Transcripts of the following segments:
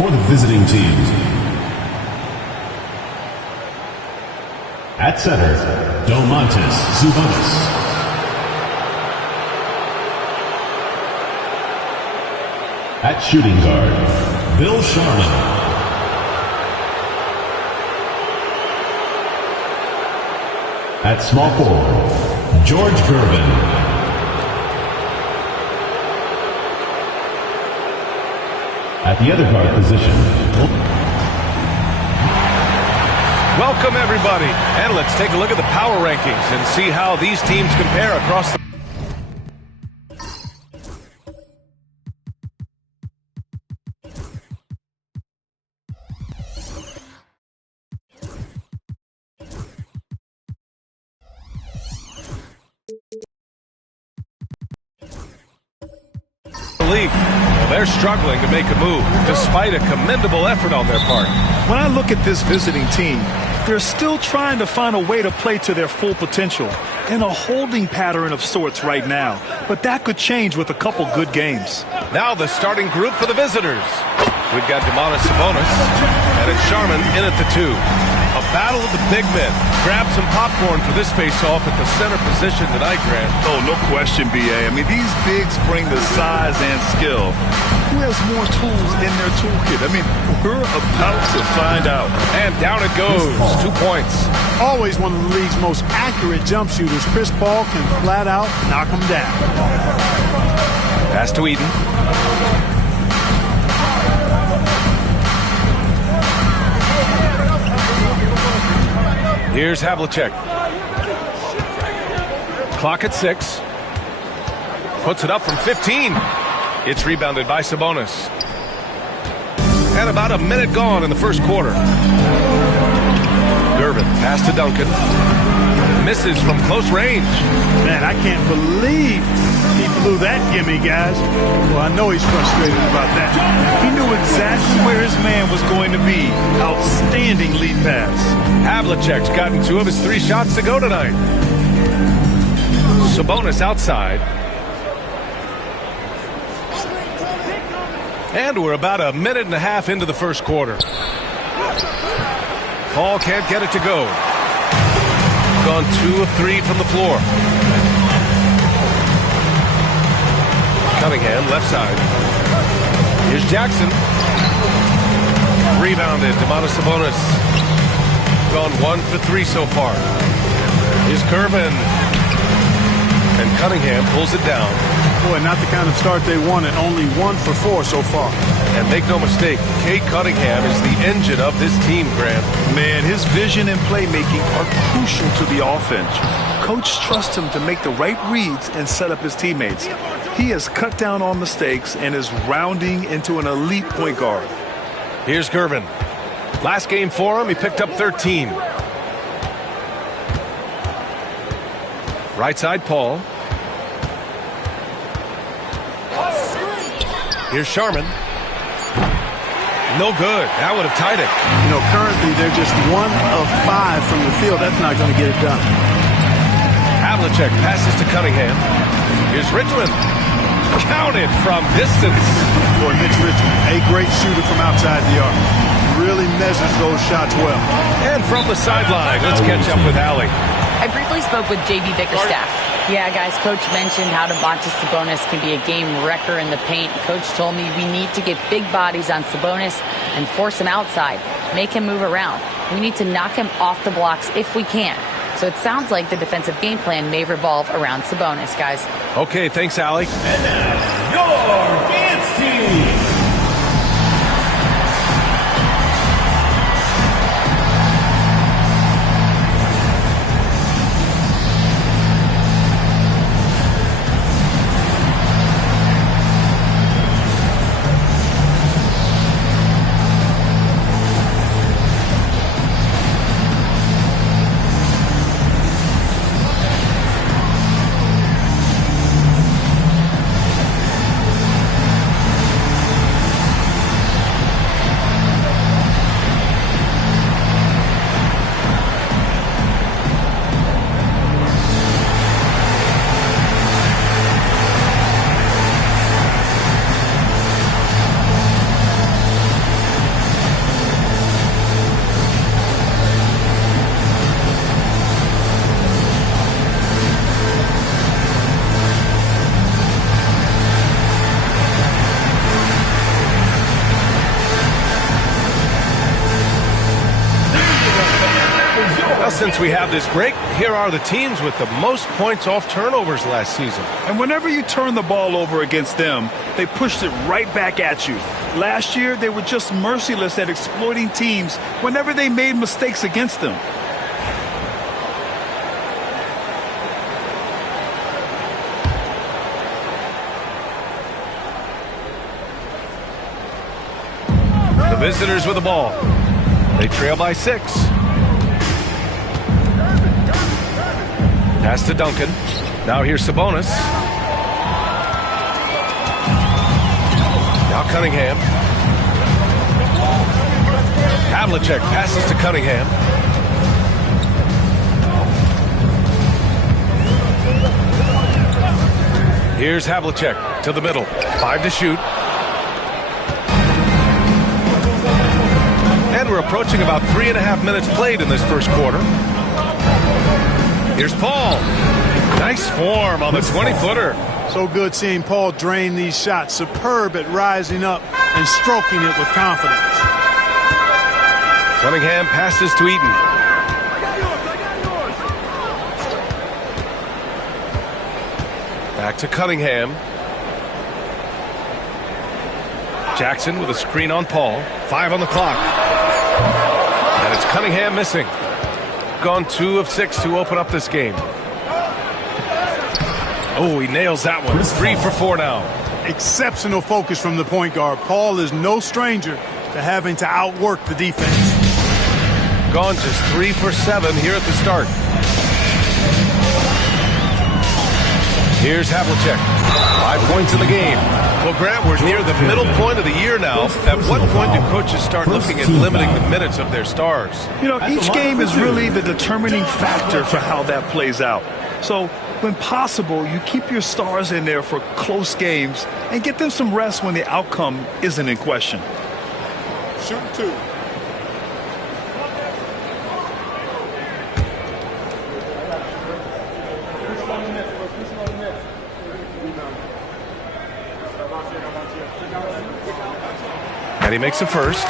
for the visiting team. At center, Domantas Sabonis. At shooting guard, Bill Sharman. At small forward, George Gervin. At the other guard position. Welcome, everybody, and let's take a look at the power rankings and see how these teams compare across the league. Well, they're struggling to make a move, despite a commendable effort on their part. When I look at this visiting team, they're still trying to find a way to play to their full potential in a holding pattern of sorts right now. But that could change with a couple good games. Now the starting group for the visitors. We've got Domantas Sabonis, and it's Sharman in at the 2. A battle of the big men. Grab some popcorn for this face-off at the center position tonight, Grant. Oh, no question, B.A. I mean, these bigs bring the size and skill. Who has more tools in their toolkit? I mean, we're about to find out. And down it goes. 2 points. Always one of the league's most accurate jump shooters. Chris Paul can flat out knock him down. Pass to Eden. Here's Havlicek. Clock at 6. Puts it up from 15. It's rebounded by Sabonis. And about a minute gone in the first quarter. Gervin, pass to Duncan. Misses from close range. Man, I can't believe he blew that gimme, guys. Well, I know he's frustrated about that. He knew exactly where his man was going to be. Outstanding lead pass. Havlicek's gotten 2 of his 3 shots to go tonight. Sabonis outside. And we're about a minute and a half into the first quarter. Paul can't get it to go. Gone 2 of 3 from the floor. Cunningham, left side. Here's Jackson. Rebounded, Domantas Sabonis. Gone 1 for 3 so far. Here's Gervin. And Cunningham pulls it down. Boy, not the kind of start they wanted. Only 1 for 4 so far. And make no mistake, Cade Cunningham is the engine of this team, Grant. Man, his vision and playmaking are crucial to the offense. Coach trusts him to make the right reads and set up his teammates. He has cut down on mistakes and is rounding into an elite point guard. Here's Gervin. Last game for him, he picked up 13. Right side, Paul. Here's Sharman. No good. That would have tied it. You know, currently they're just 1 of 5 from the field. That's not going to get it done. Havlicek passes to Cunningham. Here's Richmond. Counted from distance. Boy, Mitch Richmond, a great shooter from outside the arc. Really measures those shots well. And from the sideline, let's catch up with Allie. I briefly spoke with J.B. Bickerstaff. Yeah, guys, Coach mentioned how Domantas Sabonis can be a game wrecker in the paint. Coach told me we need to get big bodies on Sabonis and force him outside, make him move around. We need to knock him off the blocks if we can. So it sounds like the defensive game plan may revolve around Sabonis, guys. Okay, thanks, Allie. And now, your dance team. since we have this break, here are the teams with the most points off turnovers last season. And whenever you turn the ball over against them, they pushed it right back at you. Last year, they were just merciless at exploiting teams whenever they made mistakes against them. The visitors with the ball. They trail by 6. Pass to Duncan. Now here's Sabonis. Now Cunningham. Havlicek passes to Cunningham. Here's Havlicek to the middle. 5 to shoot. And we're approaching about 3.5 minutes played in this first quarter. Here's Paul. Nice form on the 20-footer. So good seeing Paul drain these shots. Superb at rising up and stroking it with confidence. Cunningham passes to Eaton. Back to Cunningham. Jackson with a screen on Paul. 5 on the clock. And it's Cunningham missing. Gone 2 of 6 to open up this game. Oh, he nails that one. 3 for 4 now. Exceptional focus from the point guard. Paul is no stranger to having to outwork the defense. Gone just 3 for 7 here at the start. Here's Havlicek. 5 points in the game. Well, Grant, we're near the middle point of the year now. At what point do coaches start looking at limiting the minutes of their stars? You know, each game is really the determining factor for how that plays out. So, when possible, you keep your stars in there for close games and get them some rest when the outcome isn't in question. Shoot 2. And he makes a first.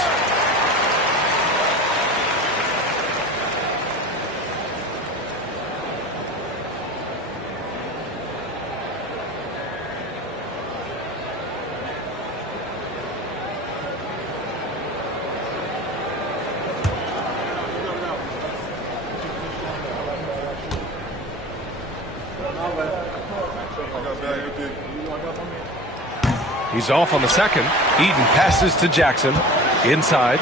He's off on the second. Eaton passes to Jackson. Inside.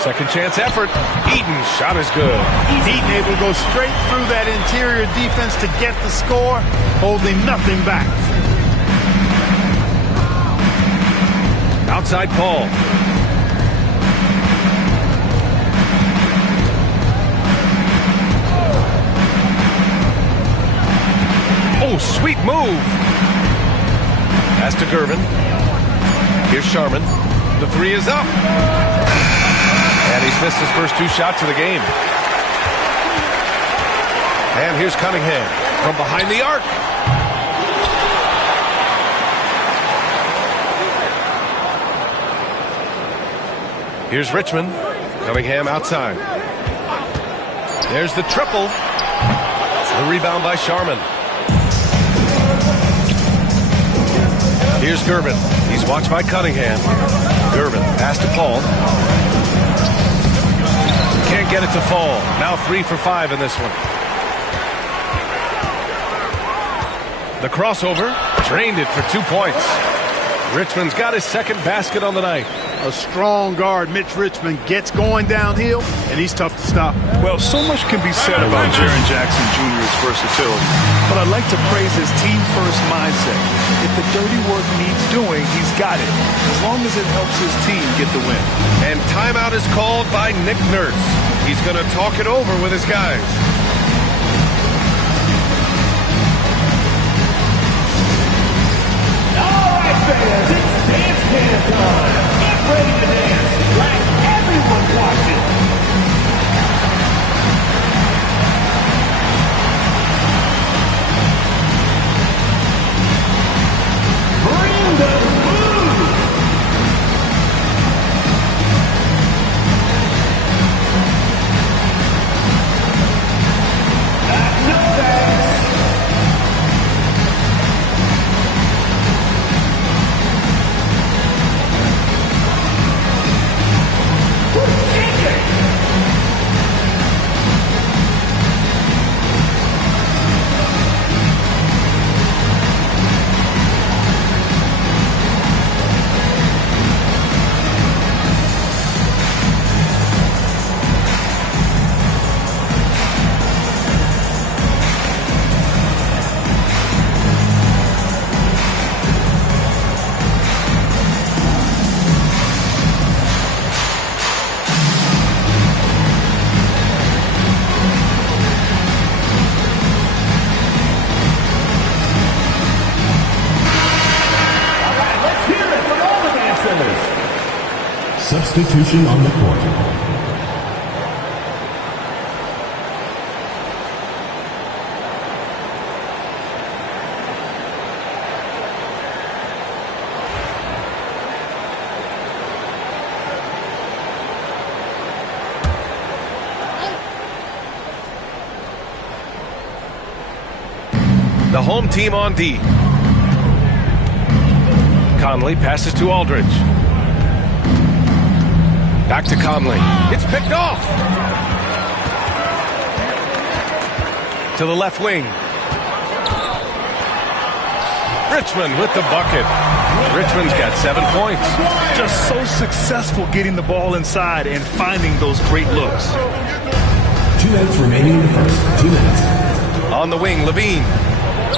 Second chance effort. Eaton shot is good. Eaton able to go straight through that interior defense to get the score, holding nothing back. Outside Paul. Oh, sweet move. Pass to Gervin. Here's Sharman. The 3 is up. And he's missed his first 2 shots of the game. And here's Cunningham from behind the arc. Here's Richmond. Cunningham outside. There's the triple. The rebound by Sharman. Here's Gervin. He's watched by Cunningham. Gervin, pass to Paul. Can't get it to fall. Now 3 for 5 in this one. The crossover. Drained it for 2 points. Richmond's got his second basket on the night. A strong guard, Mitch Richmond, gets going downhill, and he's tough to stop. Well, so much can be said about Jaren Jackson Jr.'s versatility, but I'd like to praise his team-first mindset. If the dirty work needs doing, he's got it, as long as it helps his team get the win. And timeout is called by Nick Nurse. He's going to talk it over with his guys. All right, fans, it's dance time. Get ready to dance like everyone's watching. Bring the blues. substitution on the court. The home team on D. Conley passes to Aldridge. Back to Conley. It's picked off. To the left wing. Richmond with the bucket. Richmond's got 7 points. Just so successful getting the ball inside and finding those great looks. 2 minutes remaining in the first. 2 minutes. On the wing, Levine.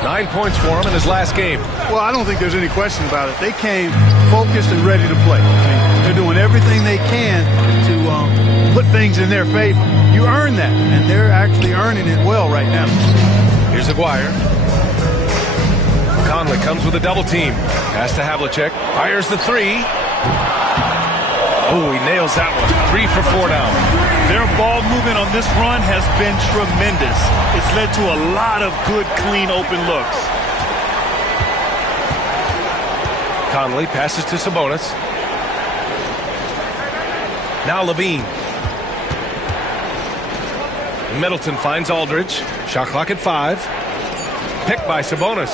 9 points for him in his last game. Well, I don't think there's any question about it. They came focused and ready to play. I mean, they're doing everything they can to put things in their favor. You earn that, and they're actually earning it well right now. Here's Aguirre. Conley comes with a double team. Pass to Havlicek. Fires the three. Oh, he nails that one. 3 for 4 now. Their ball movement on this run has been tremendous. It's led to a lot of good, clean, open looks. Conley passes to Sabonis. Now Levine. Middleton finds Aldridge. Shot clock at 5. Picked by Sabonis.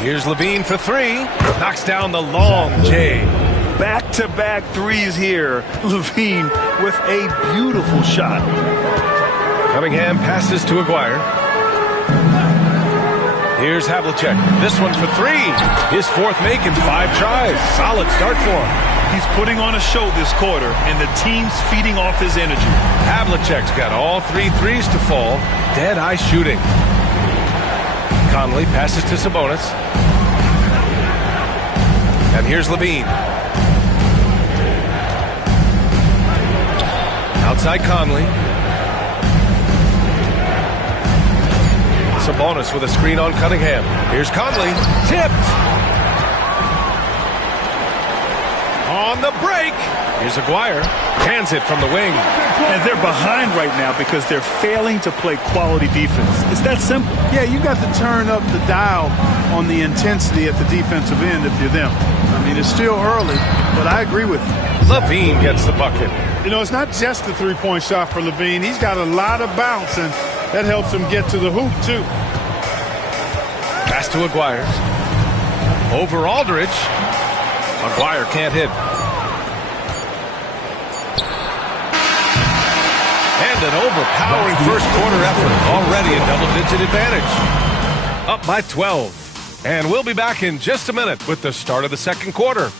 Here's Levine for 3. Knocks down the long J. Back-to-back threes here. Levine with a beautiful shot. Cunningham passes to Aguirre. Here's Havlicek. This one for 3. His 4th make in 5 tries. Solid start for him. He's putting on a show this quarter, and the team's feeding off his energy. Havlicek's got all 3 threes to fall. Dead-eye shooting. Conley passes to Sabonis. And here's Levine. Outside Conley. Sabonis with a screen on Cunningham. Here's Conley. Tipped. On the break. Here's Aguirre. Hands it from the wing. And they're behind right now because they're failing to play quality defense. It's that simple. Yeah, you got to turn up the dial on the intensity at the defensive end if you're them. I mean, it's still early, but I agree with you. Levine gets the bucket. You know, it's not just the three-point shot for Levine. He's got a lot of bounce, and that helps him get to the hoop, too. Pass to Aguirre. Over Aldridge. Aguirre can't hit. And an overpowering first quarter effort. Already a double-digit advantage. Up by 12. And we'll be back in just a minute with the start of the second quarter.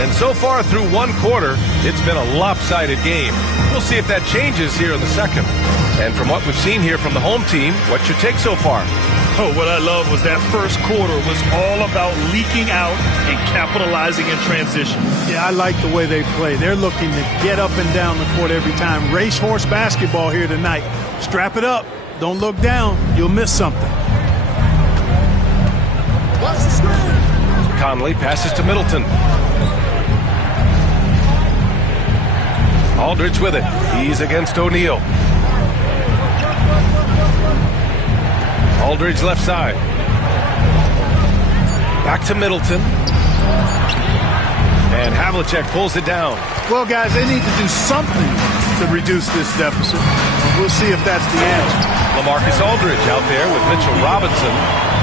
And so far through one quarter, it's been a lopsided game. We'll see if that changes here in the second. And from what we've seen here from the home team, what's your take so far? Oh, what I love was that first quarter was all about leaking out and capitalizing in transition. Yeah, I like the way they play. They're looking to get up and down the court every time. Racehorse basketball here tonight. Strap it up. Don't look down. You'll miss something. Conley passes to Middleton. Aldridge with it. He's against O'Neal. Aldridge left side. Back to Middleton. And Havlicek pulls it down. Well, guys, they need to do something to reduce this deficit. We'll see if that's the answer. LaMarcus Aldridge out there with Mitchell Robinson.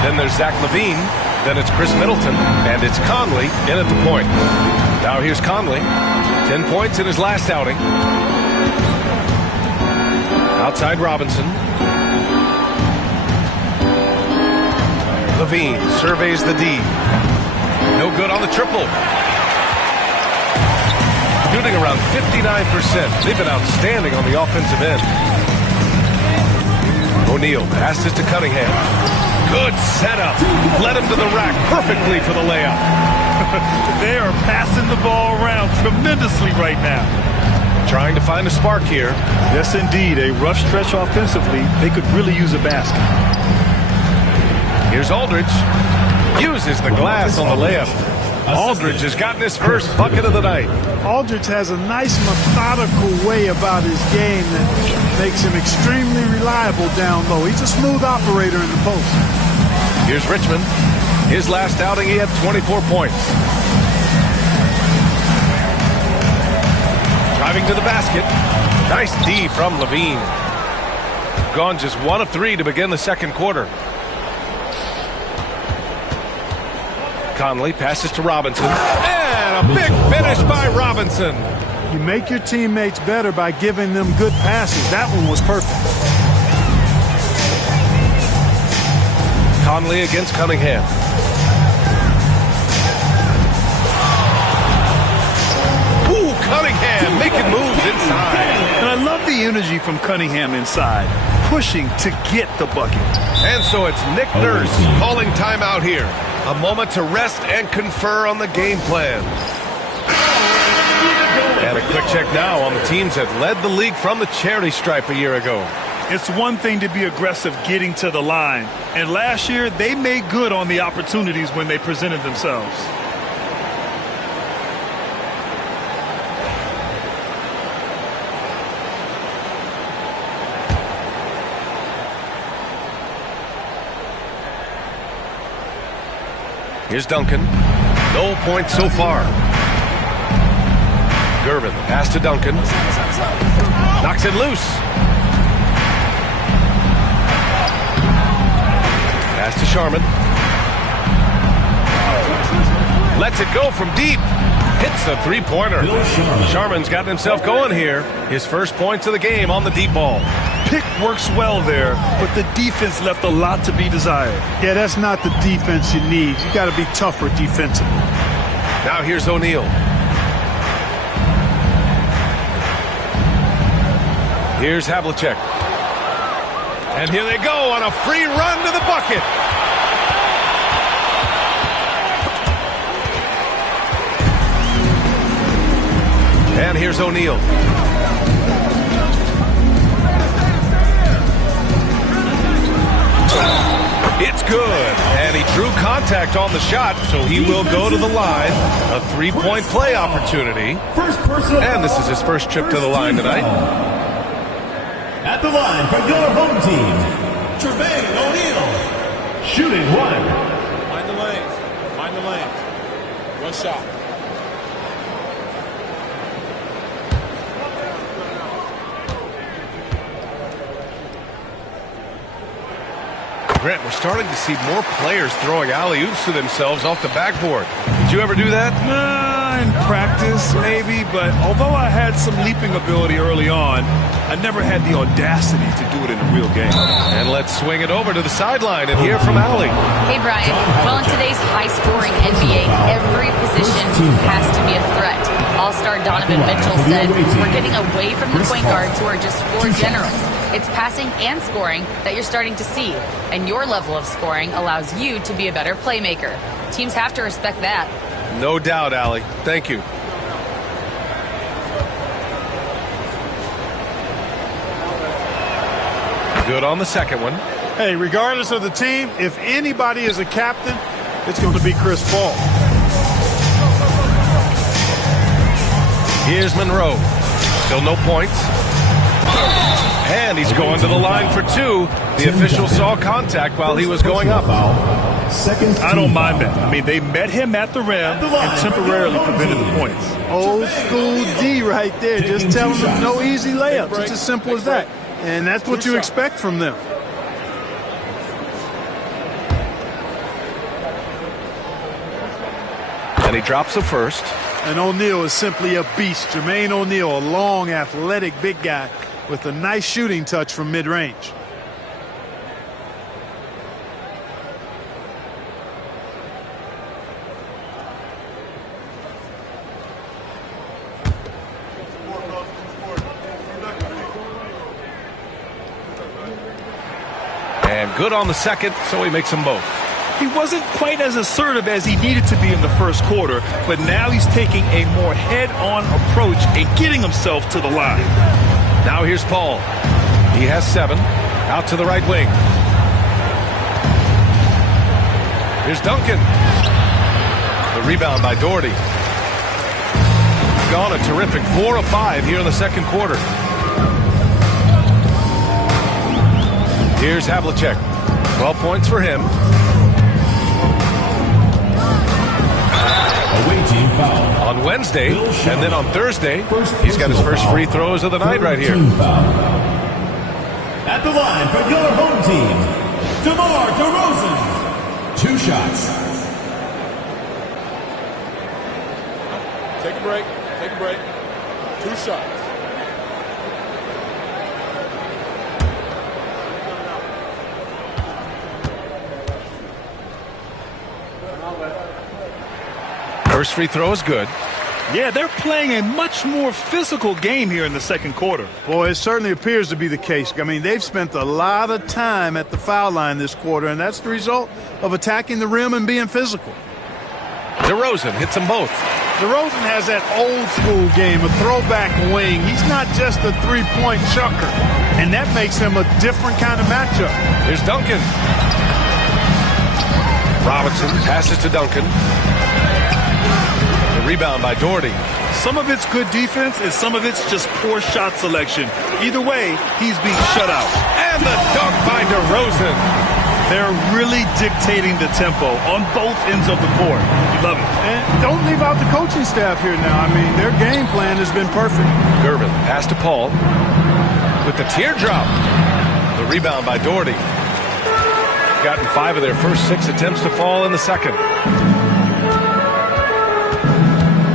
Then there's Zach LaVine. Then it's Chris Middleton. And it's Conley in at the point. Now here's Conley. 10 points in his last outing. Outside Robinson. LaVine surveys the D. No good on the triple. Shooting around 59%. They've been outstanding on the offensive end. O'Neal passes to Cunningham. Good setup. Led him to the rack perfectly for the layup. They are passing the ball around tremendously right now. Trying to find a spark here. Yes, indeed. A rough stretch offensively. They could really use a basket. Here's Aldridge. Uses the glass on the layup. Aldridge has gotten his first bucket of the night. Aldridge has a nice methodical way about his game that makes him extremely reliable down low. He's a smooth operator in the post. Here's Richmond. His last outing, he had 24 points. Driving to the basket. Nice D from Levine. Gone just 1 of 3 to begin the second quarter. Conley passes to Robinson. And a big finish by Robinson. You make your teammates better by giving them good passes. That one was perfect. Conley against Cunningham. Ooh, Cunningham making moves inside. And I love the energy from Cunningham inside, pushing to get the bucket. And so it's Nick Nurse calling timeout here. A moment to rest and confer on the game plan. And a quick check now on the teams that led the league from the charity stripe a year ago. It's one thing to be aggressive getting to the line. And last year, they made good on the opportunities when they presented themselves. Here's Duncan. No points so far. Gervin, the pass to Duncan. Knocks it loose. Pass to Sharman. Lets it go from deep. Hits the three-pointer. Sharman's gotten himself going here. His first points of the game on the deep ball. Pick works well there, but the defense left a lot to be desired. Yeah, that's not the defense you need. You got to be tougher defensively. Now here's O'Neal. Here's Havlicek. And here they go on a free run to the bucket. And here's O'Neal. It's good. And he drew contact on the shot, so he will go to the line. A three-point play opportunity. And this is his first trip to the line tonight. At the line for your home team, Tremaine O'Neal. Shooting one. Mind the lanes. Mind the lanes. One shot. Grant, we're starting to see more players throwing alley-oops to themselves off the backboard. Did you ever do that? In practice, maybe, but although I had some leaping ability early on, I never had the audacity to do it in a real game. And let's swing it over to the sideline and hear from Allie. Hey, Brian. Well, in today's high-scoring NBA, every position has to be a threat. All-star Donovan Mitchell said, we're getting away from the point guards who are just floor generals. It's passing and scoring that you're starting to see, and your level of scoring allows you to be a better playmaker. Teams have to respect that. No doubt, Allie. Thank you. Good on the second one. Hey, regardless of the team, if anybody is a captain, it's going to be Chris Paul. Here's Monroe. Still no points. And he's going to the line for two. The official saw contact while he was going up. I don't mind that. I mean, they met him at the rim and temporarily prevented the points. Old school D right there. Just telling them no easy layups. It's as simple as that. And that's what you expect from them. And he drops the first. And O'Neal is simply a beast. Jermaine O'Neal, a long, athletic, big guy with a nice shooting touch from mid-range. And good on the second, so he makes them both. He wasn't quite as assertive as he needed to be in the first quarter, but now he's taking a more head-on approach and getting himself to the line. Now here's Paul. He has 7. Out to the right wing. Here's Duncan. The rebound by Doherty. Gone a terrific 4 of 5 here in the second quarter. Here's Havlicek. 12 points for him. Away team foul. On Wednesday, and then on Thursday, he's got his first free throws of the night right here. At the line for your home team, DeMar DeRozan. 2 shots. Take a break. Take a break. 2 shots. First free throw is good. Yeah, they're playing a much more physical game here in the second quarter. Boy, it certainly appears to be the case. I mean, they've spent a lot of time at the foul line this quarter, and that's the result of attacking the rim and being physical. DeRozan hits them both. DeRozan has that old school game, a throwback wing. He's not just a three-point chucker, and that makes him a different kind of matchup. Here's Duncan. Robinson passes to Duncan. The rebound by Doherty. Some of it's good defense, and some of it's just poor shot selection. Either way, he's being shut out. And the dunk by DeRozan. They're really dictating the tempo on both ends of the court. You love it. And don't leave out the coaching staff here now. I mean, their game plan has been perfect. Gervin pass to Paul with the teardrop. The rebound by Doherty. Gotten 5 of their first 6 attempts to fall in the second.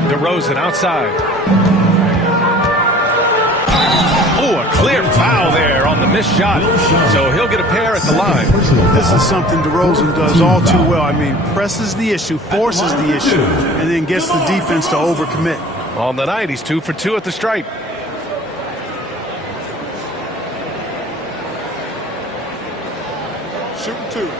DeRozan outside. Oh, a clear foul there on the missed shot. So he'll get a pair at the line. This is something DeRozan does all too well. I mean, presses the issue, forces the issue, and then gets the defense to overcommit. On the night, he's 2 for 2 at the stripe. Shooting 2.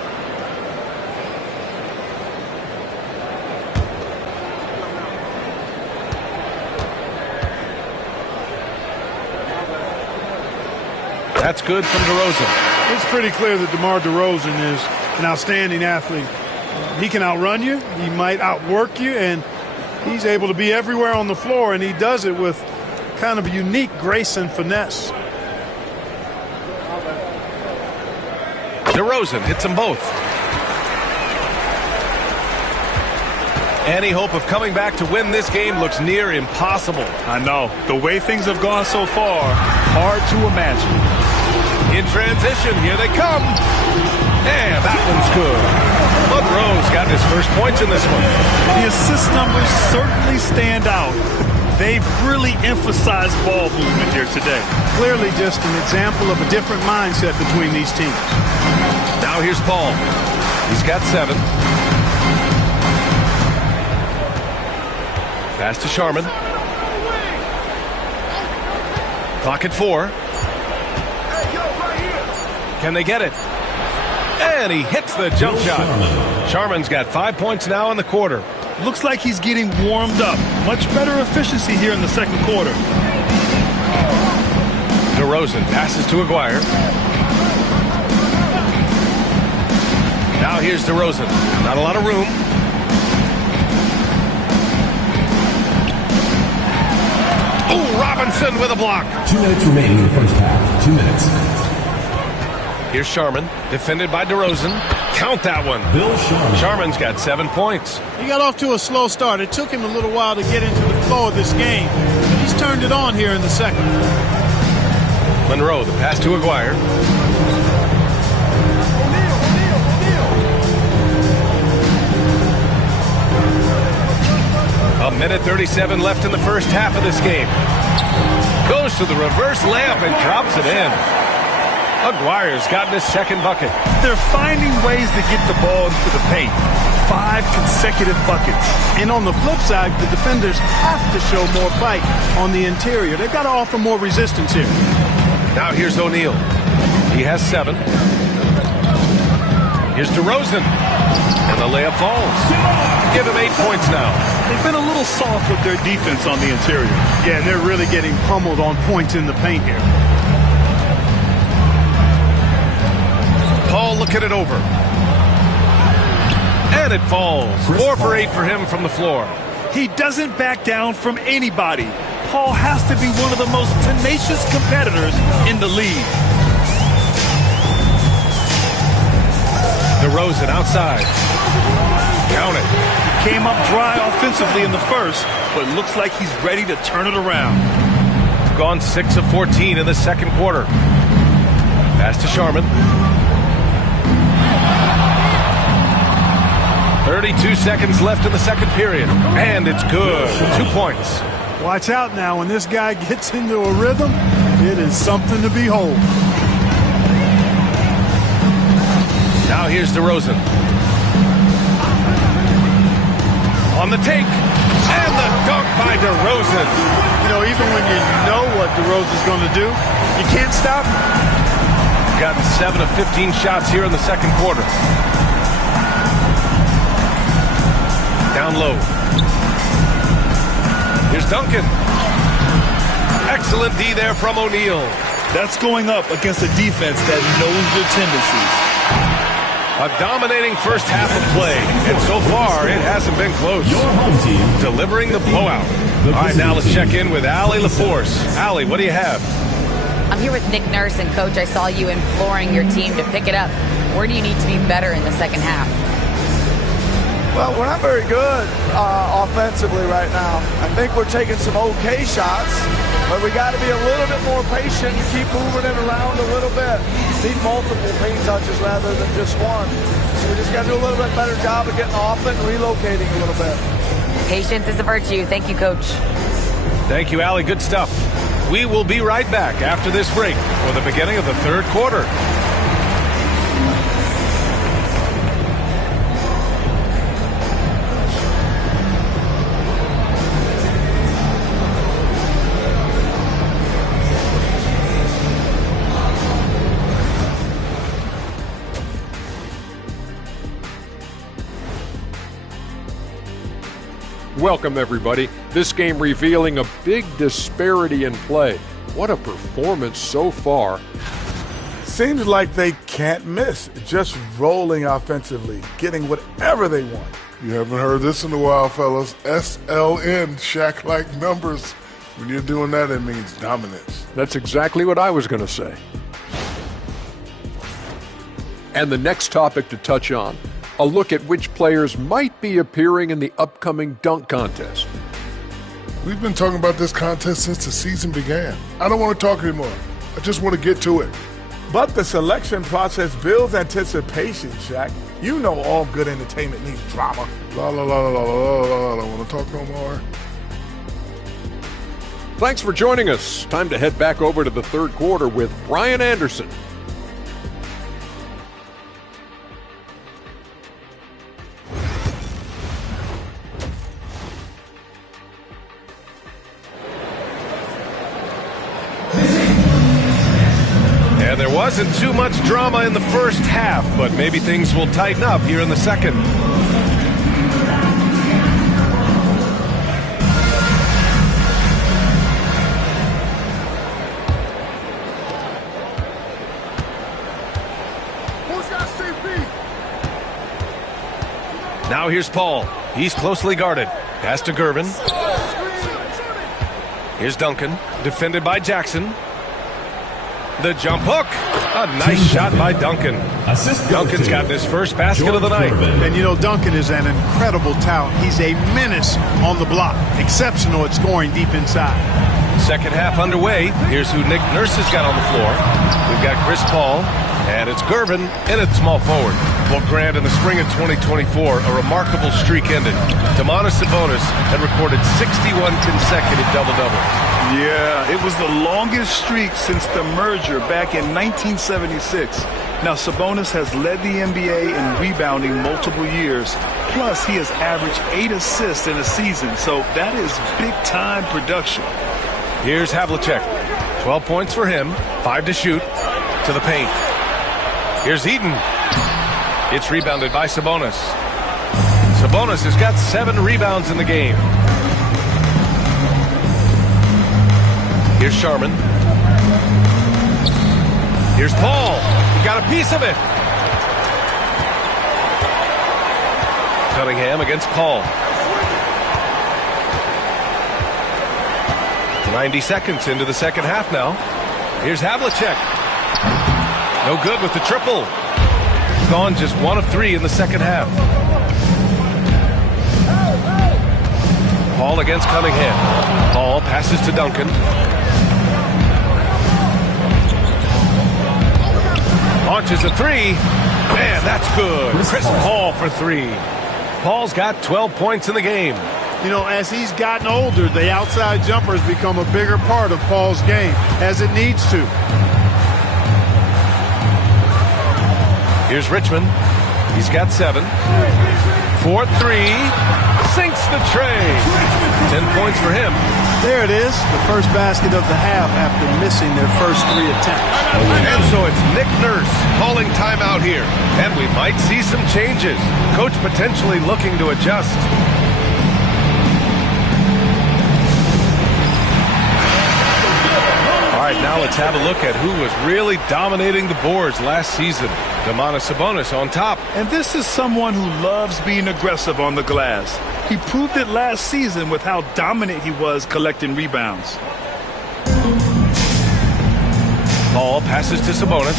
That's good from DeRozan. It's pretty clear that DeMar DeRozan is an outstanding athlete. He can outrun you, he might outwork you, and he's able to be everywhere on the floor, and he does it with kind of unique grace and finesse. DeRozan hits them both. Any hope of coming back to win this game looks near impossible. I know. The way things have gone so far, hard to imagine. In transition, here they come. And that one's good. Monroe's got his first points in this one. The assist numbers certainly stand out. They've really emphasized ball movement here today. Clearly just an example of a different mindset between these teams. Now here's Paul. He's got 7. Pass to Sharman. Clock at 4. Can they get it? And he hits the jump shot. Sharman's got 5 points now in the quarter. Looks like he's getting warmed up. Much better efficiency here in the second quarter. DeRozan passes to Aguirre. Now here's DeRozan. Not a lot of room. Oh, Robinson with a block. 2 minutes remaining in the first half. 2 minutes. Here's Sharman, defended by DeRozan. Count that one. Bill Sharman. Sharman's got 7 points. He got off to a slow start. It took him a little while to get into the flow of this game, but he's turned it on here in the second. Monroe, the pass to Aguirre. A minute 37 left in the first half of this game. Goes to the reverse layup and drops it in. Aguirre's gotten his second bucket. They're finding ways to get the ball into the paint. 5 consecutive buckets. And on the flip side, the defenders have to show more fight on the interior. They've got to offer more resistance here. Now here's O'Neal. He has 7. Here's DeRozan. And the layup falls. Give him 8 points now. They've been a little soft with their defense on the interior. Yeah, and they're really getting pummeled on points in the paint here. Paul looking it over. And it falls. 4 for 8 for him from the floor. He doesn't back down from anybody. Paul has to be one of the most tenacious competitors in the league. DeRozan outside. Count it. He came up dry offensively in the first, but looks like he's ready to turn it around. Gone 6 of 14 in the second quarter. Pass to Sharman. 32 seconds left in the second period. And it's good. 2 points. Watch out now. When this guy gets into a rhythm, it is something to behold. Now here's DeRozan. On the take. And the dunk by DeRozan. You know, even when you know what DeRozan's going to do, you can't stop him. Gotten 7 of 15 shots here in the second quarter. Down low. Here's Duncan. Excellent D there from O'Neal. That's going up against a defense that knows their tendencies. A dominating first half of play, and so far it hasn't been close. Your home team Delivering the blowout. All right, now let's check in with Allie LaForce. Allie, what do you have? I'm here with Nick Nurse, and Coach, I saw you imploring your team to pick it up. Where do you need to be better in the second half? Well, we're not very good offensively right now. I think we're taking some okay shots, but we got to be a little bit more patient and keep moving it around a little bit. Need multiple paint touches rather than just one. So we just got to do a little bit better job of getting off it and relocating a little bit. Patience is a virtue. Thank you, Coach. Thank you, Allie. Good stuff. We will be right back after this break for the beginning of the third quarter. Welcome, everybody. This game revealing a big disparity in play. What a performance so far. Seems like they can't miss. Just rolling offensively, getting whatever they want. You haven't heard this in a while, fellas. SLN, Shaq-like numbers. When you're doing that, it means dominance. That's exactly what I was going to say. And the next topic to touch on, a look at which players might be appearing in the upcoming dunk contest. We've been talking about this contest since the season began. I don't want to talk anymore. I just want to get to it. But the selection process builds anticipation, Shaq. You know all good entertainment needs drama. La la la la la la la. I don't want to talk no more. Thanks for joining us. Time to head back over to the third quarter with Brian Anderson. And there wasn't too much drama in the first half, but maybe things will tighten up here in the second. Now here's Paul. He's closely guarded. Pass to Gervin. Here's Duncan, defended by Jackson. The jump hook. A nice shot by Duncan. Duncan's gotten his first basket of the night. And you know, Duncan is an incredible talent. He's a menace on the block. Exceptional at scoring deep inside. Second half underway. Here's who Nick Nurse has got on the floor. We've got Chris Paul, and it's Gervin in at small forward. Well, Grant, in the spring of 2024, a remarkable streak ended. Domantas Sabonis had recorded 61 consecutive double-doubles. Yeah, it was the longest streak since the merger back in 1976. Now, Sabonis has led the NBA in rebounding multiple years. Plus, he has averaged 8 assists in a season, so that is big-time production. Here's Havlicek. 12 points for him, 5 to shoot, to the paint. Here's Eden. It's rebounded by Sabonis. Sabonis has got 7 rebounds in the game. Here's Sharman. Here's Paul. He got a piece of it. Cunningham against Paul. 90 seconds into the second half now. Here's Havlicek. No good with the triple. Gone just 1 of 3 in the second half. Paul against Cunningham. Paul passes to Duncan. Launches a 3. Man, that's good. Chris Paul for 3. Paul's got 12 points in the game. You know, as he's gotten older, the outside jumper has become a bigger part of Paul's game, as it needs to. Here's Richmond. He's got 7. 4-3. Sinks the tray. 10 points for him. There it is, the first basket of the half after missing their first 3 attempts. And so it's Nick Nurse calling timeout here. And we might see some changes. Coach potentially looking to adjust. All right, now let's have a look at who was really dominating the boards last season. Domantas Sabonis on top. And this is someone who loves being aggressive on the glass. He proved it last season with how dominant he was collecting rebounds. Paul passes to Sabonis.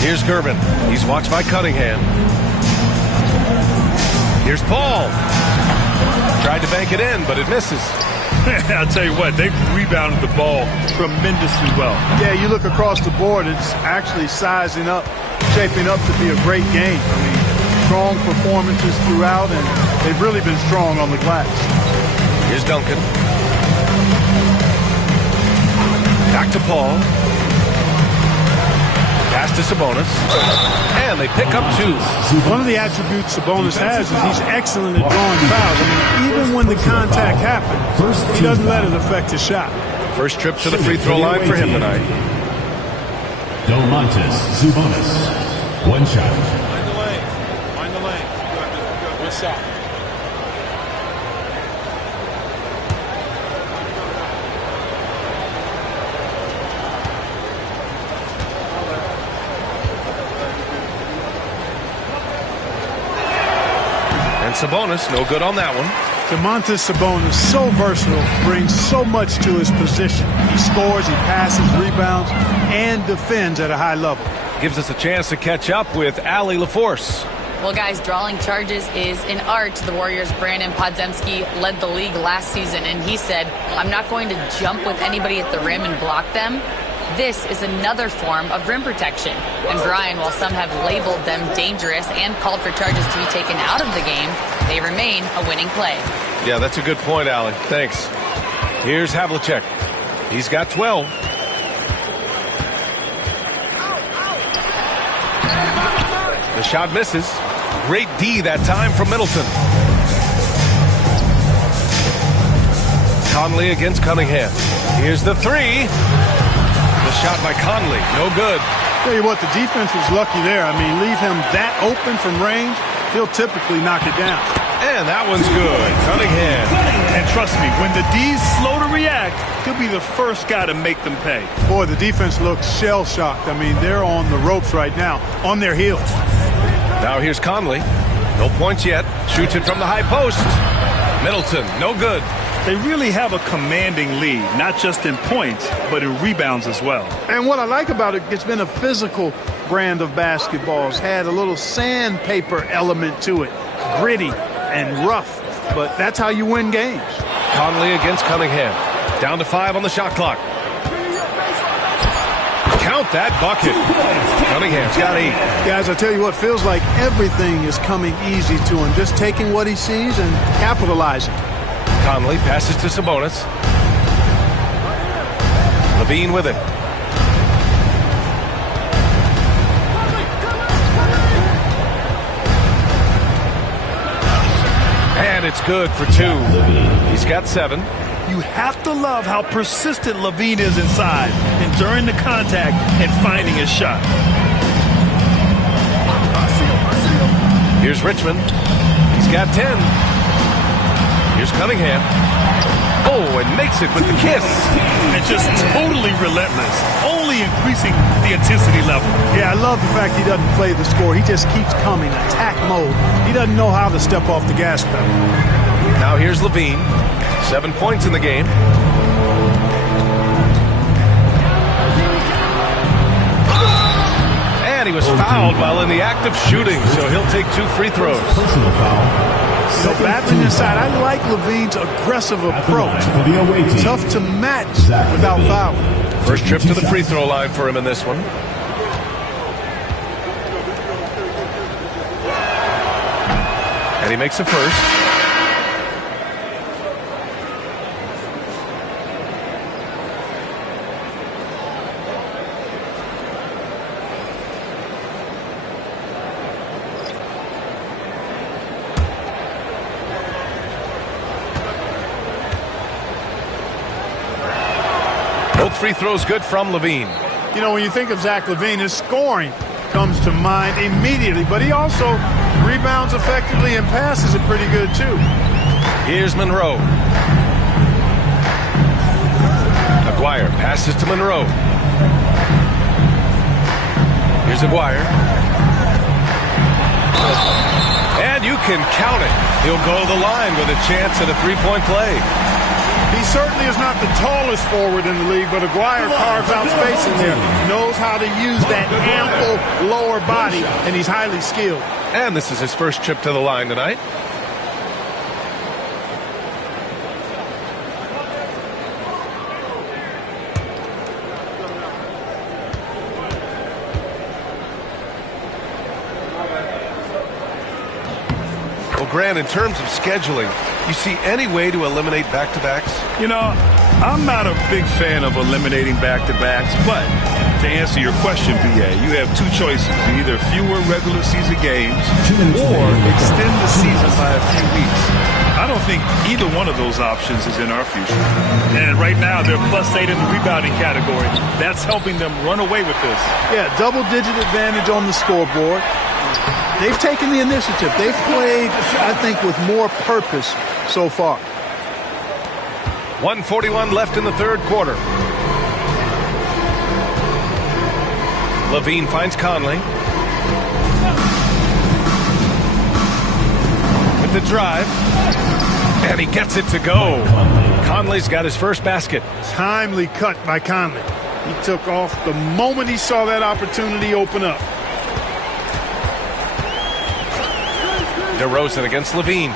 Here's Gervin. He's watched by Cunningham. Here's Paul. Tried to bank it in, but it misses. I'll tell you what, they've rebounded the ball tremendously well. Yeah, you look across the board, it's actually sizing up, shaping up to be a great game. I mean, strong performances throughout, and they've really been strong on the glass. Here's Duncan. Back to Paul. Pass to Sabonis. And they pick up 2. One of the attributes Sabonis has is he's excellent at drawing fouls. I mean, even when the contact happens, he doesn't let it affect his shot. First trip to the free throw line for him tonight. Domantas Sabonis. 1 shot. Find the lane. Find the lane. Good. 1 shot. And Sabonis, no good on that one. Domantas Sabonis, so versatile, brings so much to his position. He scores, he passes, rebounds, and defends at a high level. Gives us a chance to catch up with Allie LaForce. Well, guys, drawing charges is an art. The Warriors' Brandon Podziemski led the league last season, and he said, I'm not going to jump with anybody at the rim and block them. This is another form of rim protection. And Brian, while some have labeled them dangerous and called for charges to be taken out of the game, they remain a winning play. Yeah, that's a good point, Allie. Thanks. Here's Havlicek. He's got 12. The shot misses. Great D that time from Middleton. Conley against Cunningham. Here's the 3. The shot by Conley, no good. Tell you what, the defense was lucky there. I mean, leave him that open from range, he'll typically knock it down. And that one's good. Cunningham. And trust me, when the D's slow to react, he'll be the first guy to make them pay. Boy, the defense looks shell-shocked. I mean, they're on the ropes right now, on their heels. Now here's Conley. No points yet. Shoots it from the high post. Middleton, no good. They really have a commanding lead, not just in points, but in rebounds as well. And what I like about it, it's been a physical brand of basketball. It's had a little sandpaper element to it, gritty and rough, but that's how you win games. Conley against Cunningham. Down to 5 on the shot clock. Count that bucket. Cunningham's got 8. Guys, I tell you what, feels like everything is coming easy to him, just taking what he sees and capitalizing. Conley passes to Sabonis. Levine with it. And it's good for 2. He's got 7. You have to love how persistent Levine is inside, enduring the contact and finding his shot. Here's Richmond. He's got 10. Here's Cunningham. Oh, and makes it with the kiss. And just totally relentless, only increasing the intensity level. Yeah, I love the fact he doesn't play the score. He just keeps coming, attack mode. He doesn't know how to step off the gas pedal. Now here's Levine. 7 points in the game. And he was fouled while in the act of shooting, so he'll take 2 free throws. Personal foul. So battling inside, I like Levine's aggressive approach. Tough to match without fouling. First trip to the free throw line for him in this one. And he makes a first. Both free throws good from Levine. You know, when you think of Zach Levine, his scoring comes to mind immediately, but he also rebounds effectively and passes it pretty good, too. Here's Monroe. Aguirre passes to Monroe. Here's Aguirre. And you can count it. He'll go to the line with a chance at a three-point play. He certainly is not the tallest forward in the league, but Aguirre carves out space in there. Knows how to use that ample lower body, and he's highly skilled. And this is his first trip to the line tonight. Well, Grant, in terms of scheduling, you see any way to eliminate back-to-backs? You know, I'm not a big fan of eliminating back-to-backs, but to answer your question, B.A., you have 2 choices. Either fewer regular season games or extend the season by a few weeks. I don't think either one of those options is in our future. And right now, they're +8 in the rebounding category. That's helping them run away with this. Yeah, double-digit advantage on the scoreboard. They've taken the initiative. They've played, I think, with more purpose so far. 1:41 left in the third quarter. Levine finds Conley. With the drive. And he gets it to go. Conley's got his first basket. Timely cut by Conley. He took off the moment he saw that opportunity open up. DeRozan against Levine.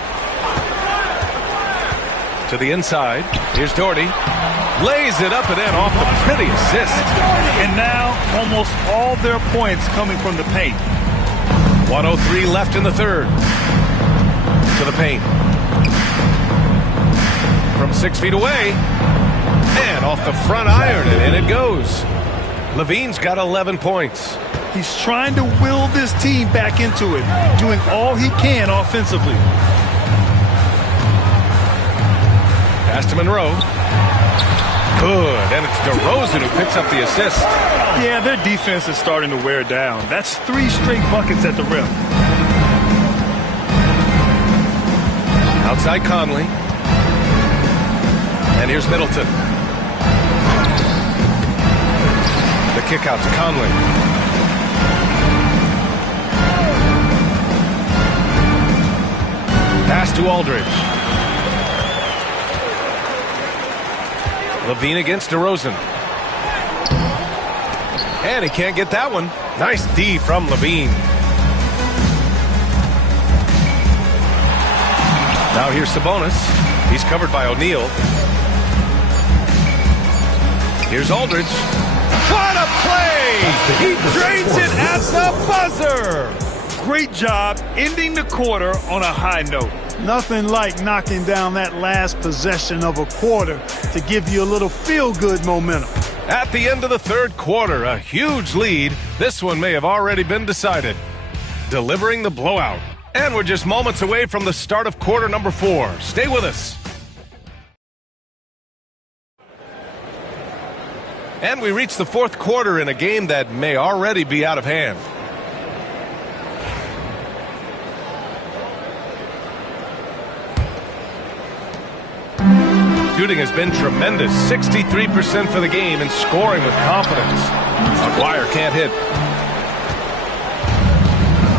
To the inside. Here's Doherty. Lays it up and in off the pretty assist. And now almost all their points coming from the paint. 1:03 left in the third. To the paint. From 6 feet away. And off the front iron, and in it goes. Levine's got 11 points. He's trying to will this team back into it, doing all he can offensively. Pass to Monroe. Good, and it's DeRozan who picks up the assist. Yeah, their defense is starting to wear down. That's 3 straight buckets at the rim. Outside Conley. And here's Middleton. The kick out to Conley. Pass to Aldridge. Levine against DeRozan. And he can't get that one. Nice D from Levine. Now here's Sabonis. He's covered by O'Neal. Here's Aldridge. What a play! He drains it at the buzzer! Great job ending the quarter on a high note. Nothing like knocking down that last possession of a quarter to give you a little feel-good momentum. At the end of the third quarter, a huge lead. This one may have already been decided. Delivering the blowout. And we're just moments away from the start of quarter number 4. Stay with us. And we reach the fourth quarter in a game that may already be out of hand. Shooting has been tremendous. 63% for the game and scoring with confidence. McGuire can't hit.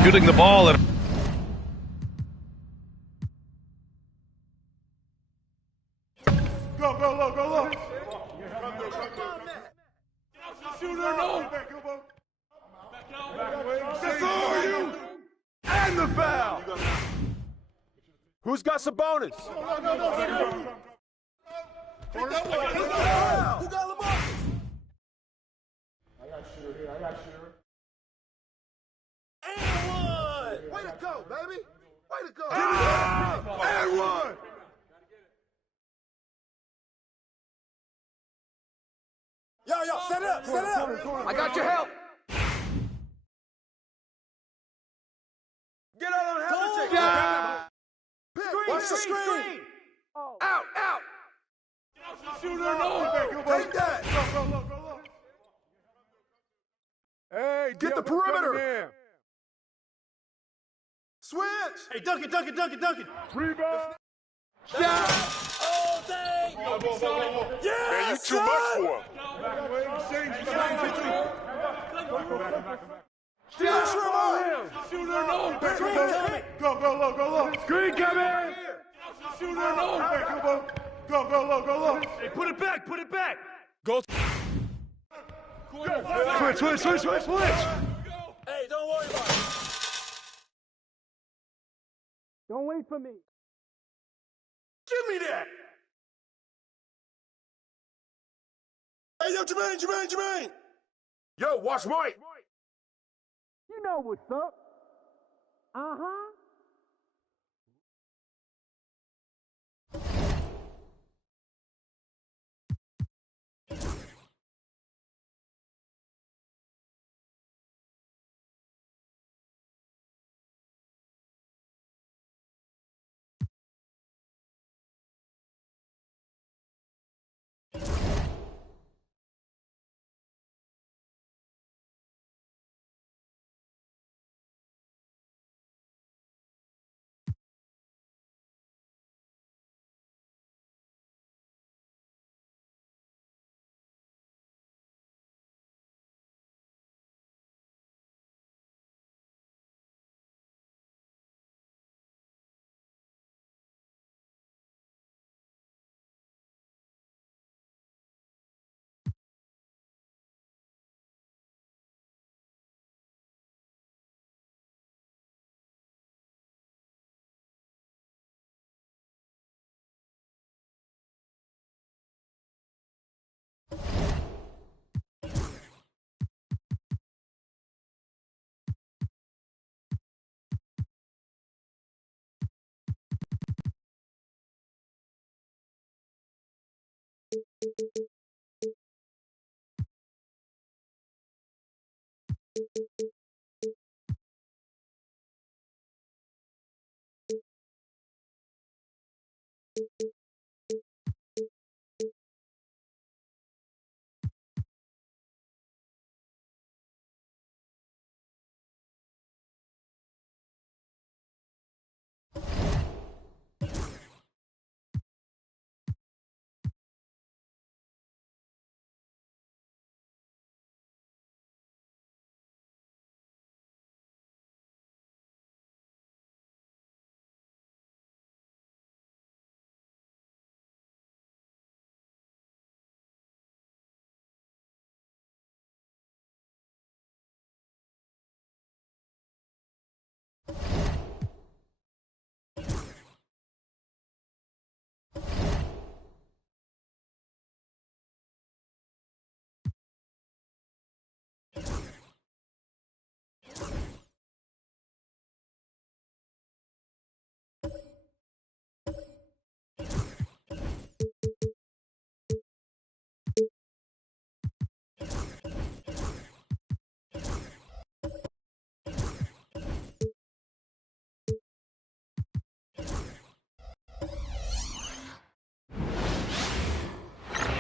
Shooting the ball at... Go, go, low, go, low. Shooter, no. That's all you. And the foul. Who's got Sabonis? Who got Lamar? I got shooter here. I got shooter. And one. Way to go, baby. Way to go. And one. Yo, set it up, set it up. I got your help. Get out on the helmet. Watch the screen. Out. Shooter, no. Take that. Go. Hey, get the perimeter. Switch. Hey, dunk it. Rebound. Shot. All day. Yeah, man, you too much for him. Shooter, no. Go low. Screen coming. Shooter, no. Go low. Hey, put it back. Go. Switch. Hey, don't worry about it. Don't wait for me. Give me that. Hey, yo, Jermaine. Yo, watch Mike. You know what's up. Uh-huh.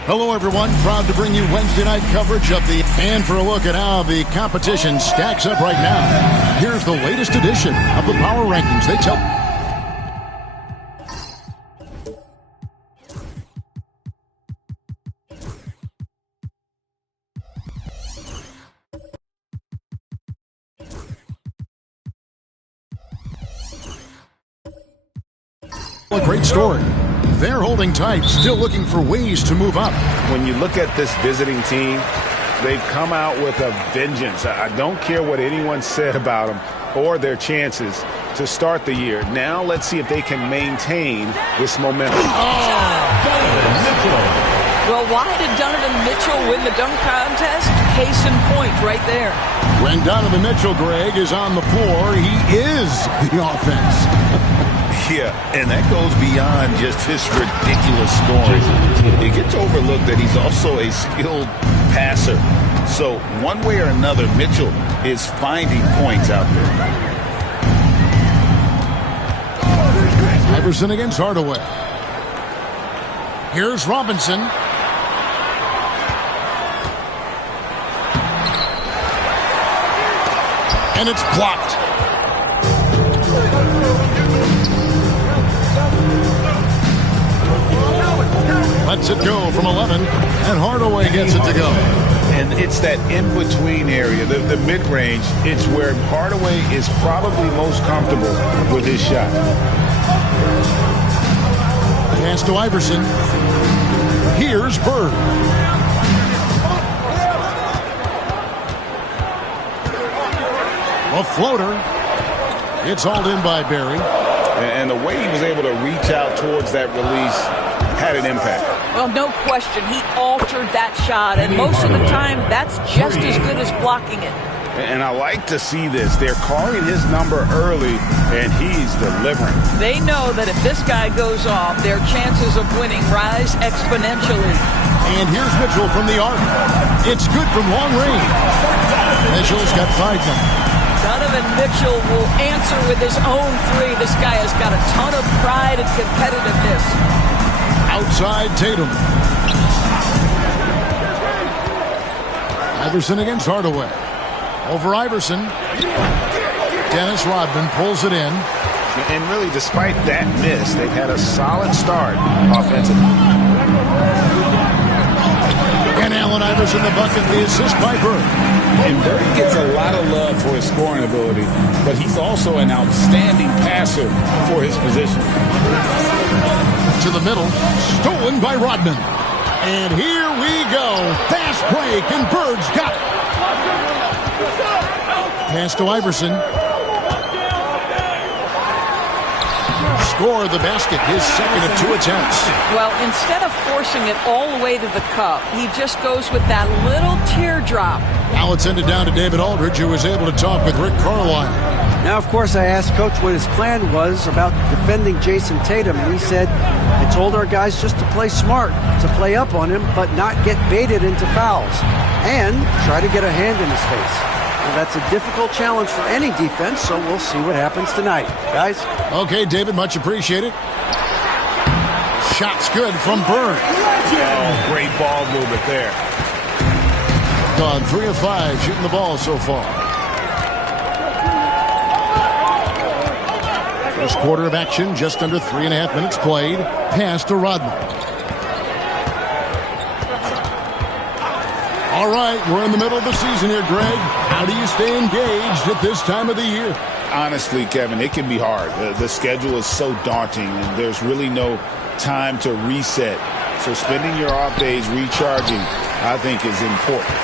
Hello, everyone. Proud to bring you Wednesday night coverage of the... And for a look at how the competition stacks up right now, here's the latest edition of the Power Rankings. They tell... A great story. They're holding tight, still looking for ways to move up. When you look at this visiting team, they've come out with a vengeance. I don't care what anyone said about them or their chances to start the year. Now let's see if they can maintain this momentum. Well, why did Donovan Mitchell win the dunk contest? Case in point right there. When Donovan Mitchell, Greg, is on the floor, he is the offense. Yeah, and that goes beyond just his ridiculous scoring. It gets overlooked that he's also a skilled passer. So one way or another, Mitchell is finding points out there. Iverson against Hardaway. Here's Robinson. And it's blocked. Lets it go from 11, and Hardaway gets it to go. And it's that in-between area, the mid-range. It's where Hardaway is probably most comfortable with his shot. Pass to Iverson. Here's Bird. A floater. It's hauled in by Barry. And the way he was able to reach out towards that release had an impact. Well, no question. He altered that shot, and most of the time, that's just as good as blocking it. And I like to see this. They're calling his number early, and he's delivering. They know that if this guy goes off, their chances of winning rise exponentially. And here's Mitchell from the arc. It's good from long range. Mitchell's got 5 now. Donovan Mitchell will answer with his own three. This guy has got a ton of pride and competitiveness. Outside Tatum. Iverson against Hardaway. Over Iverson. Dennis Rodman pulls it in. And really, despite that miss, they've had a solid start offensively. And Allen Iverson the bucket, the assist by Bird. And Bird gets a lot of love for his scoring ability, but he's also an outstanding passer for his position. To the middle, stolen by Rodman. And here we go. Fast break, and Bird's got it. Pass to Iverson. Score the basket, his second of 2 attempts. Well, instead of forcing it all the way to the cup, he just goes with that little teardrop. Now it's ended down to David Aldridge, who was able to talk with Rick Carlisle. Now, of course, I asked Coach what his plan was about defending Jason Tatum, and he said, I told our guys just to play smart, to play up on him, but not get baited into fouls, and try to get a hand in his face. Well, that's a difficult challenge for any defense, so we'll see what happens tonight. Guys? Okay, David, much appreciated. Shot's good from Bird. Oh, great ball movement there. Gone 3 of 5 shooting the ball so far. First quarter of action, just under 3.5 minutes played. Pass to Rodman. All right, we're in the middle of the season here, Greg. How do you stay engaged at this time of the year? Honestly, Kevin, it can be hard. The schedule is so daunting, and there's really no time to reset. So spending your off days recharging, I think, is important.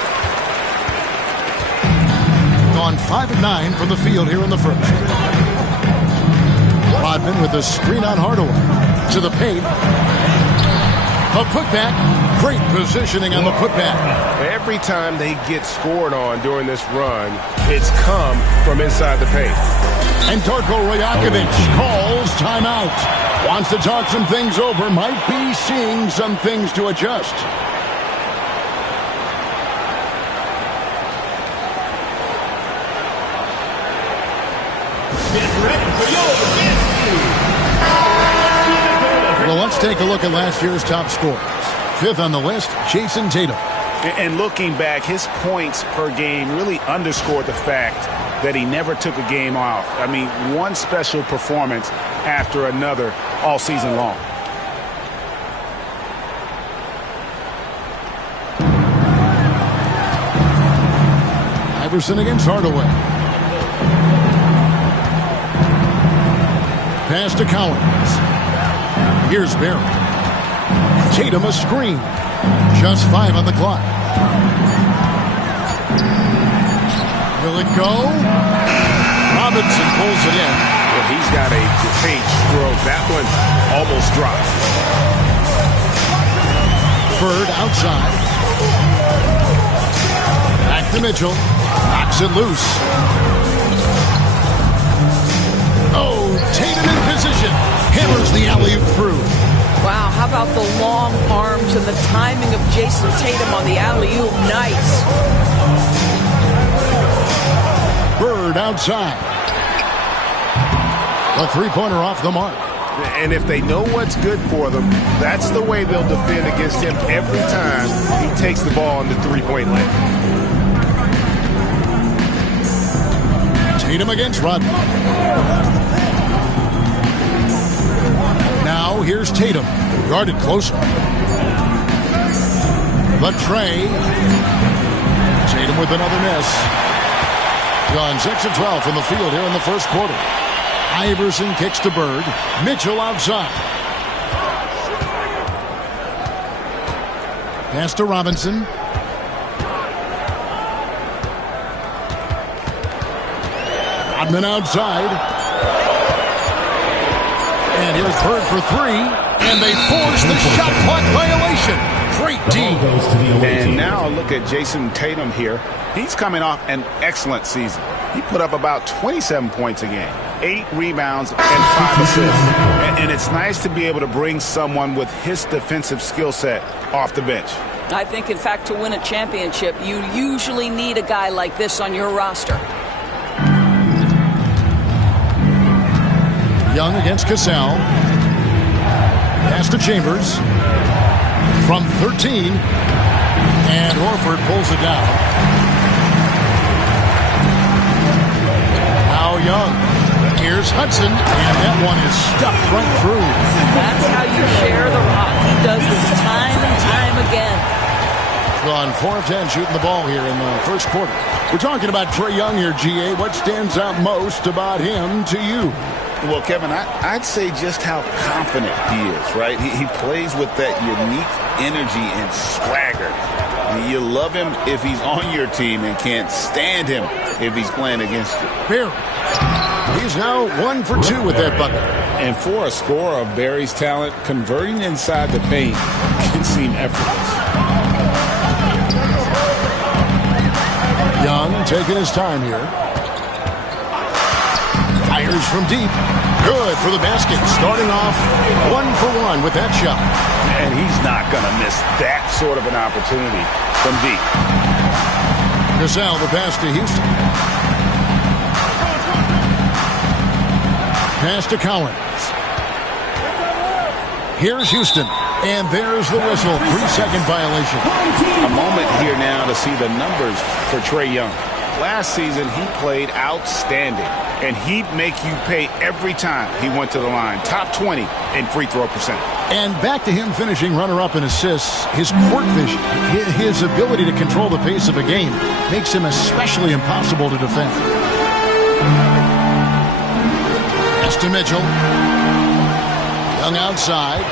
Gone 5 of 9 from the field here in the first. Rodman with a screen on Hardaway. To the paint. A putback. Great positioning on the putback. Every time they get scored on during this run, it's come from inside the paint. And Darko Rajakovic calls timeout. Wants to talk some things over. Might be seeing some things to adjust. Get ready for your Well, let's take a look at last year's top scorers. 5th on the list, Jason Tatum. And looking back, his points per game really underscored the fact that he never took a game off. I mean, one special performance after another all season long. Iverson against Hardaway. Pass to Collins. Here's Barry. Tatum a screen. Just 5 on the clock. Will it go? Robinson pulls it in. Well, he's got a great stroke. That one almost dropped. Bird outside. Back to Mitchell. Knocks it loose. Oh, Tatum in position. Hammers the alley-oop through. Wow, how about the long arms and the timing of Jason Tatum on the alley-oop? Nice. Bird outside. A three-pointer off the mark. And if they know what's good for them, that's the way they'll defend against him every time he takes the ball in the three-point line. Tatum against Rodman. Now here's Tatum, guarded closer. Latrey. Tatum with another miss. Gone 6 of 12 from the field here in the first quarter. Iverson kicks to Bird. Mitchell outside. Pass to Robinson. Rodman outside. And here's Bird for 3. And they force the shot clock violation. Great D. And now look at Jason Tatum here. He's coming off an excellent season. He put up about 27 points a game, 8 rebounds, and 5 assists. And it's nice to be able to bring someone with his defensive skill set off the bench. I think, in fact, to win a championship, you usually need a guy like this on your roster. Young against Cassell. Pass to Chambers. From 13. And Horford pulls it down. Now Young. Here's Hudson. And that one is stuffed right through. That's how you share the rock. He does this time and time again. Gone 4 of 10 shooting the ball here in the first quarter. We're talking about Trae Young here, GA. What stands out most about him to you? Well, Kevin, I'd say just how confident he is, right? He plays with that unique energy and swagger. I mean, you love him if he's on your team and can't stand him if he's playing against you. Barry. He's now 1 for 2 with that bucket. And for a scorer of Barry's talent, converting inside the paint can seem effortless. Young taking his time here. Fires from deep. Good for the basket. Starting off 1 for 1 with that shot. And he's not going to miss that sort of an opportunity from deep. Cassell the pass to Houston. Pass to Collins. Here's Houston. And there's the whistle. 3-second violation. A moment here now to see the numbers for Trae Young. Last season, he played outstanding, and he'd make you pay every time he went to the line. Top 20 in free throw percentage. And back to him finishing runner-up in assists. His court vision, his ability to control the pace of a game makes him especially impossible to defend. Pass to Mitchell. Young outside.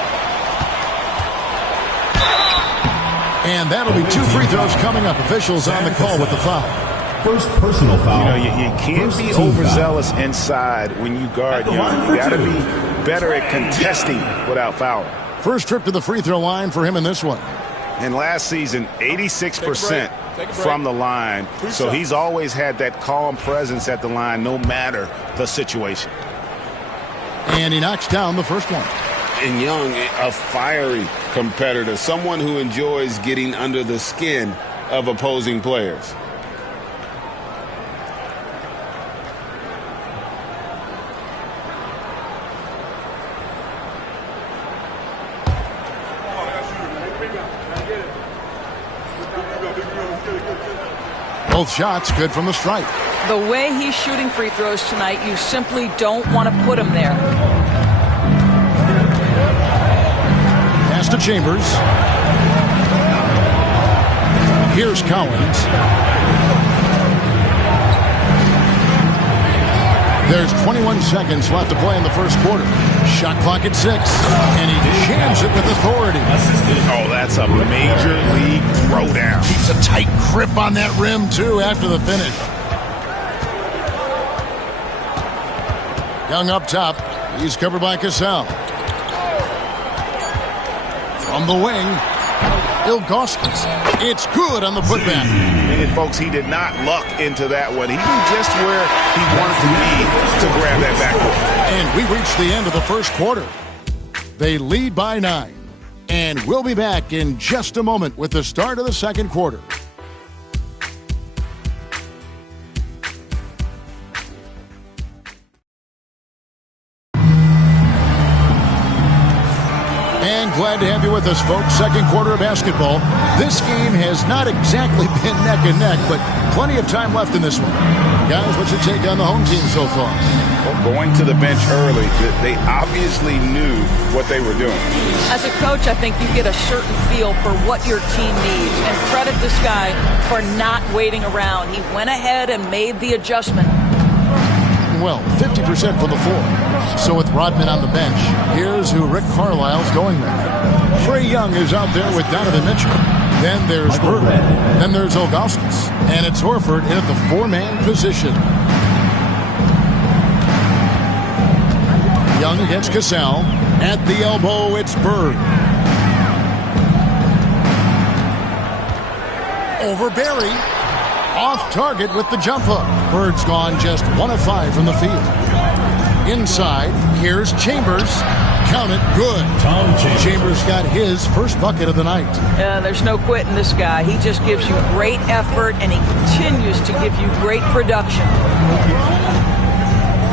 And that'll be 2 free throws coming up. Officials on the call with the foul. First personal foul. You can't be overzealous inside when you guard Young. You got to be better at contesting without fouling. First trip to the free throw line for him in this one. And last season, 86% from the line. So he's always had that calm presence at the line no matter the situation. And he knocks down the first one. And Young, a fiery competitor, someone who enjoys getting under the skin of opposing players. Both shots good from the stripe. The way he's shooting free throws tonight, you simply don't want to put him there. Pass to Chambers. Here's Collins. There's 21 seconds left to play in the first quarter. Shot clock at 6, and he jams it with authority. Oh, that's a major league throwdown. Keeps a tight grip on that rim, too, after the finish. Young up top. He's covered by Cassell. From the wing, Ilgauskas. It's good on the putback. And folks, he did not luck into that one. He knew just where he wanted to be to grab that backboard. And we reached the end of the first quarter. They lead by 9. And we'll be back in just a moment with the start of the second quarter. And glad to have you with us, folks. Second quarter of basketball. This game has not exactly been neck and neck, but plenty of time left in this one. Guys, what's your take on the home team so far? Well, going to the bench early, they obviously knew what they were doing. As a coach, I think you get a certain feel for what your team needs. And credit this guy for not waiting around. He went ahead and made the adjustment. Well, 50% from the floor. So with Rodman on the bench, here's who Rick Carlisle's going with. Trae Young is out there with Donovan Mitchell. Then there's Bird. Then there's Ilgauskas. And it's Horford in at the 4-man position. Young against Cassell. At the elbow, it's Bird. Over Barry. Off target with the jump hook. Bird's gone just 1 of 5 from the field. Inside, here's Chambers. Count it, good. Chambers got his first bucket of the night. There's no quitting this guy. He just gives you great effort, and he continues to give you great production.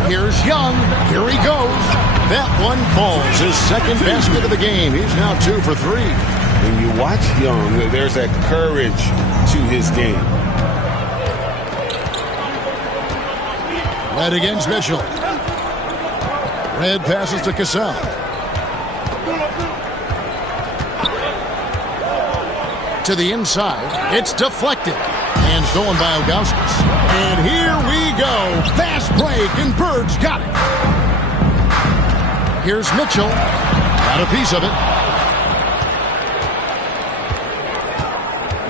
Here's Young. Here he goes. That one falls. His second basket of the game. He's now 2 for 3. When you watch Young, there's that courage to his game. Red against Mitchell. Red passes to Cassell. To the inside. It's deflected. And stolen by Ilgauskas. And here we go. Fast break, and Bird's got it. Here's Mitchell. Got a piece of it.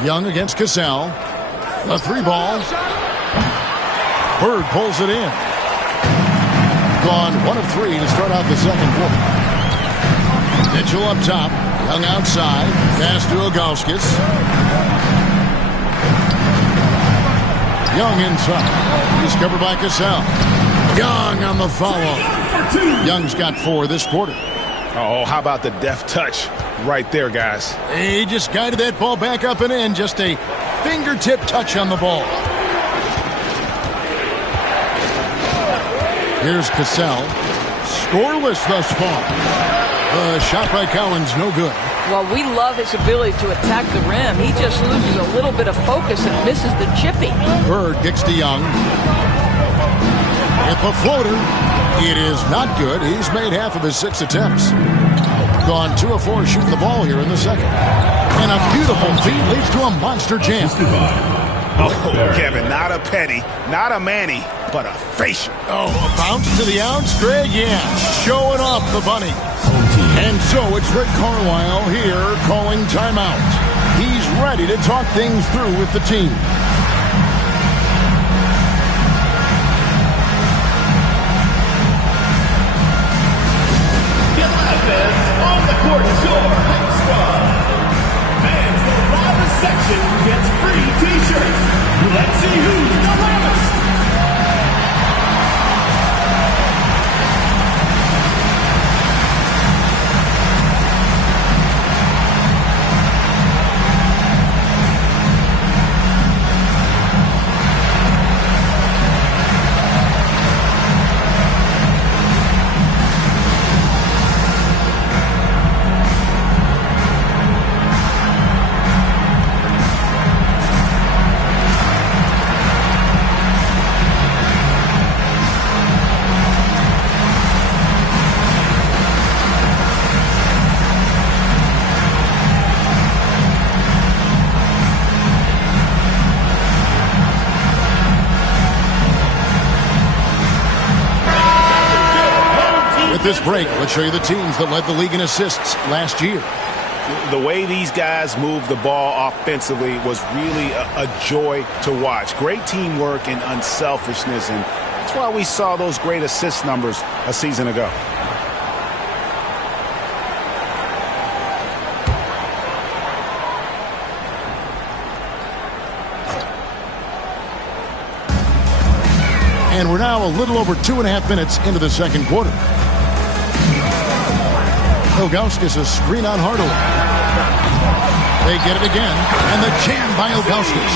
Young against Cassell. The 3-ball. Bird pulls it in. Gone 1 of 3 to start out the second quarter. Mitchell up top. Young outside. Pass to Ilgauskas. Young inside. He's covered by Cassell. Young on the follow. Young's got 4 this quarter. Oh, how about the deft touch right there, guys? He just guided that ball back up and in. Just a fingertip touch on the ball. Here's Cassell. Scoreless thus far. The shot by Collins, no good. Well, we love his ability to attack the rim. He just loses a little bit of focus and misses the chippy. Bird kicks to Young. With a floater. It is not good. He's made half of his 6 attempts. Gone 2 of 4 shooting the ball here in the second. And a beautiful feed leads to a monster jam. Oh, Kevin, not a petty, not a Manny, but a facial. Oh, a bounce to the ounce, Greg? Yeah, showing off the bunny. And so it's Rick Carlisle here calling timeout. He's ready to talk things through with the team. On the court, your home squad. Fans, the loudest section gets free t-shirts. Let's see who's the loudest. this break, let's show you the teams that led the league in assists last year. The way these guys moved the ball offensively was really a joy to watch. Great teamwork and unselfishness, and that's why we saw those great assist numbers a season ago. And we're now a little over 2.5 minutes into the second quarter. Ilgauskas a screen on Hardaway. They get it again, and the jam by Ilgauskas.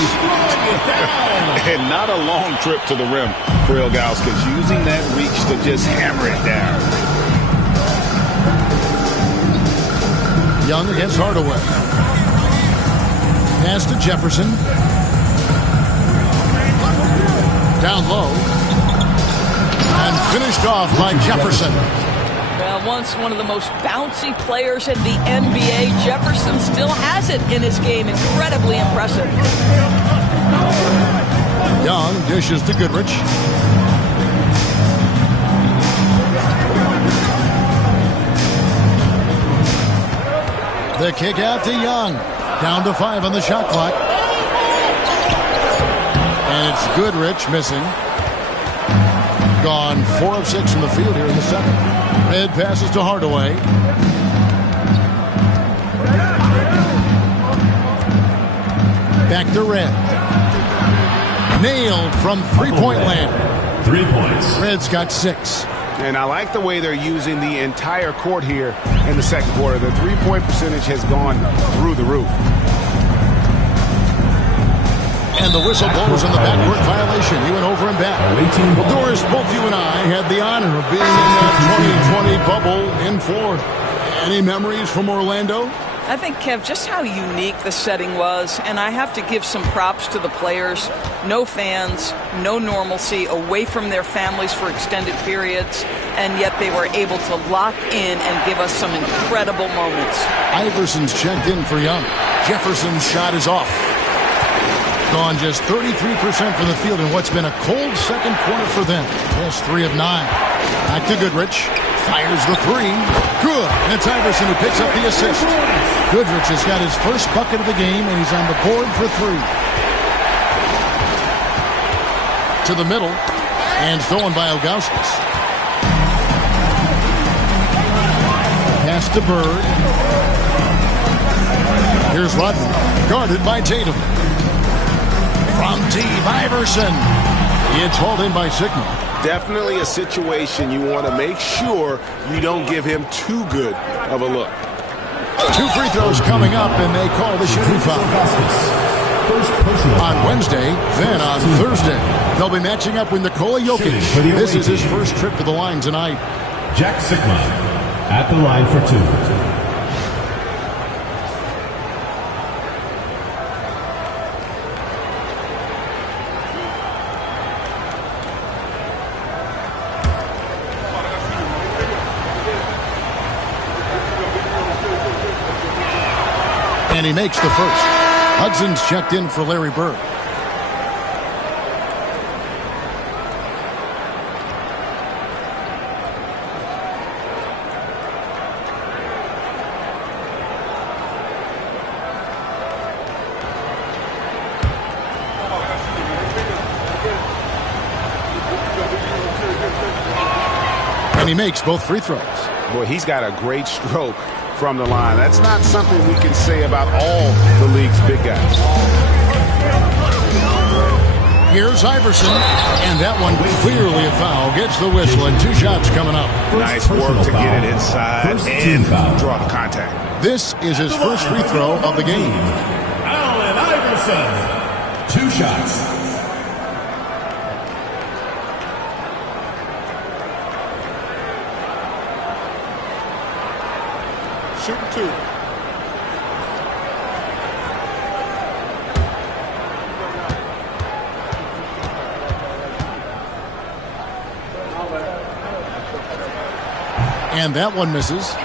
And not a long trip to the rim for Ilgauskas, using that reach to just hammer it down. Young against Hardaway. Pass to Jefferson. Down low. And finished off by Jefferson. Well, once one of the most bouncy players in the NBA, Jefferson still has it in his game. Incredibly impressive. Young dishes to Goodrich. The kick out to Young. Down to 5 on the shot clock. And it's Goodrich missing. Gone 4 of 6 from the field here in the second. Red passes to Hardaway. Back to Red. Nailed from three-point land. 3 points. Red's got 6. And I like the way they're using the entire court here in the second quarter. The three-point percentage has gone through the roof. And the whistle blows on the backcourt violation. He went over and back. Well, Doris, both you and I had the honor of being in that 2020 bubble in Florida. Any memories from Orlando? I think, Kev, just how unique the setting was, and I have to give some props to the players. No fans, no normalcy, away from their families for extended periods, and yet they were able to lock in and give us some incredible moments. Iverson's checked in for Young. Jefferson's shot is off. Gone just 33% from the field in what's been a cold second quarter for them. Just 3 of 9. Back to Goodrich. Fires the 3. Good. And it's Iverson who picks up the assist. Goodrich has got his first bucket of the game, and he's on the board for 3. To the middle. And stolen by Ilgauskas. Pass to Bird. Here's Rodman. Guarded by Tatum. From Steve Iverson. It's hauled in by Sigma. Definitely a situation you want to make sure you don't give him too good of a look. 2 free throws coming up, and they call the shooting foul. On Wednesday, then on Thursday, they'll be matching up with Nikola Jokic. This is his first trip to the line tonight. Jack Sigma at the line for 2. And he makes the first. Hudson's checked in for Larry Bird. And he makes both free throws. Boy, he's got a great stroke from the line. That's not something we can say about all the league's big guys. Here's Iverson, and that one clearly a foul. Gets the whistle, and 2 shots coming up. Nice work to get it inside and draw the contact. This is his first free throw of the game. Allen Iverson, 2 shots. Shooting 2. And that one misses.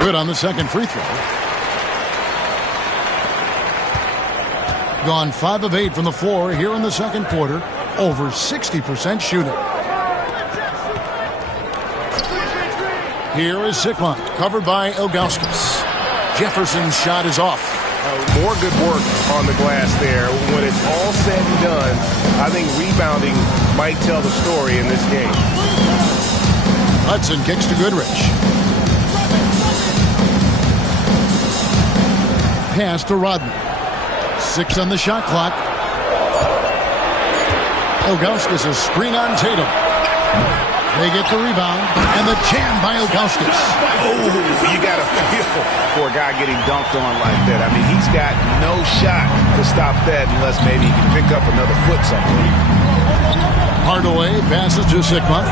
Good on the second free throw. Gone 5 of 8 from the floor here in the second quarter. Over 60% shooting. Here is Sikma, covered by Ilgauskas. Jefferson's shot is off. More good work on the glass there. When it's all said and done, I think rebounding might tell the story in this game. Hudson kicks to Goodrich. Pass to Rodman. 6 on the shot clock. Ilgauskas a screen on Tatum. They get the rebound, and the jam by Ilgauskas. Oh, you got to feel for a guy getting dunked on like that. I mean, he's got no shot to stop that unless maybe he can pick up another foot somewhere. Hardaway passes to Sikma.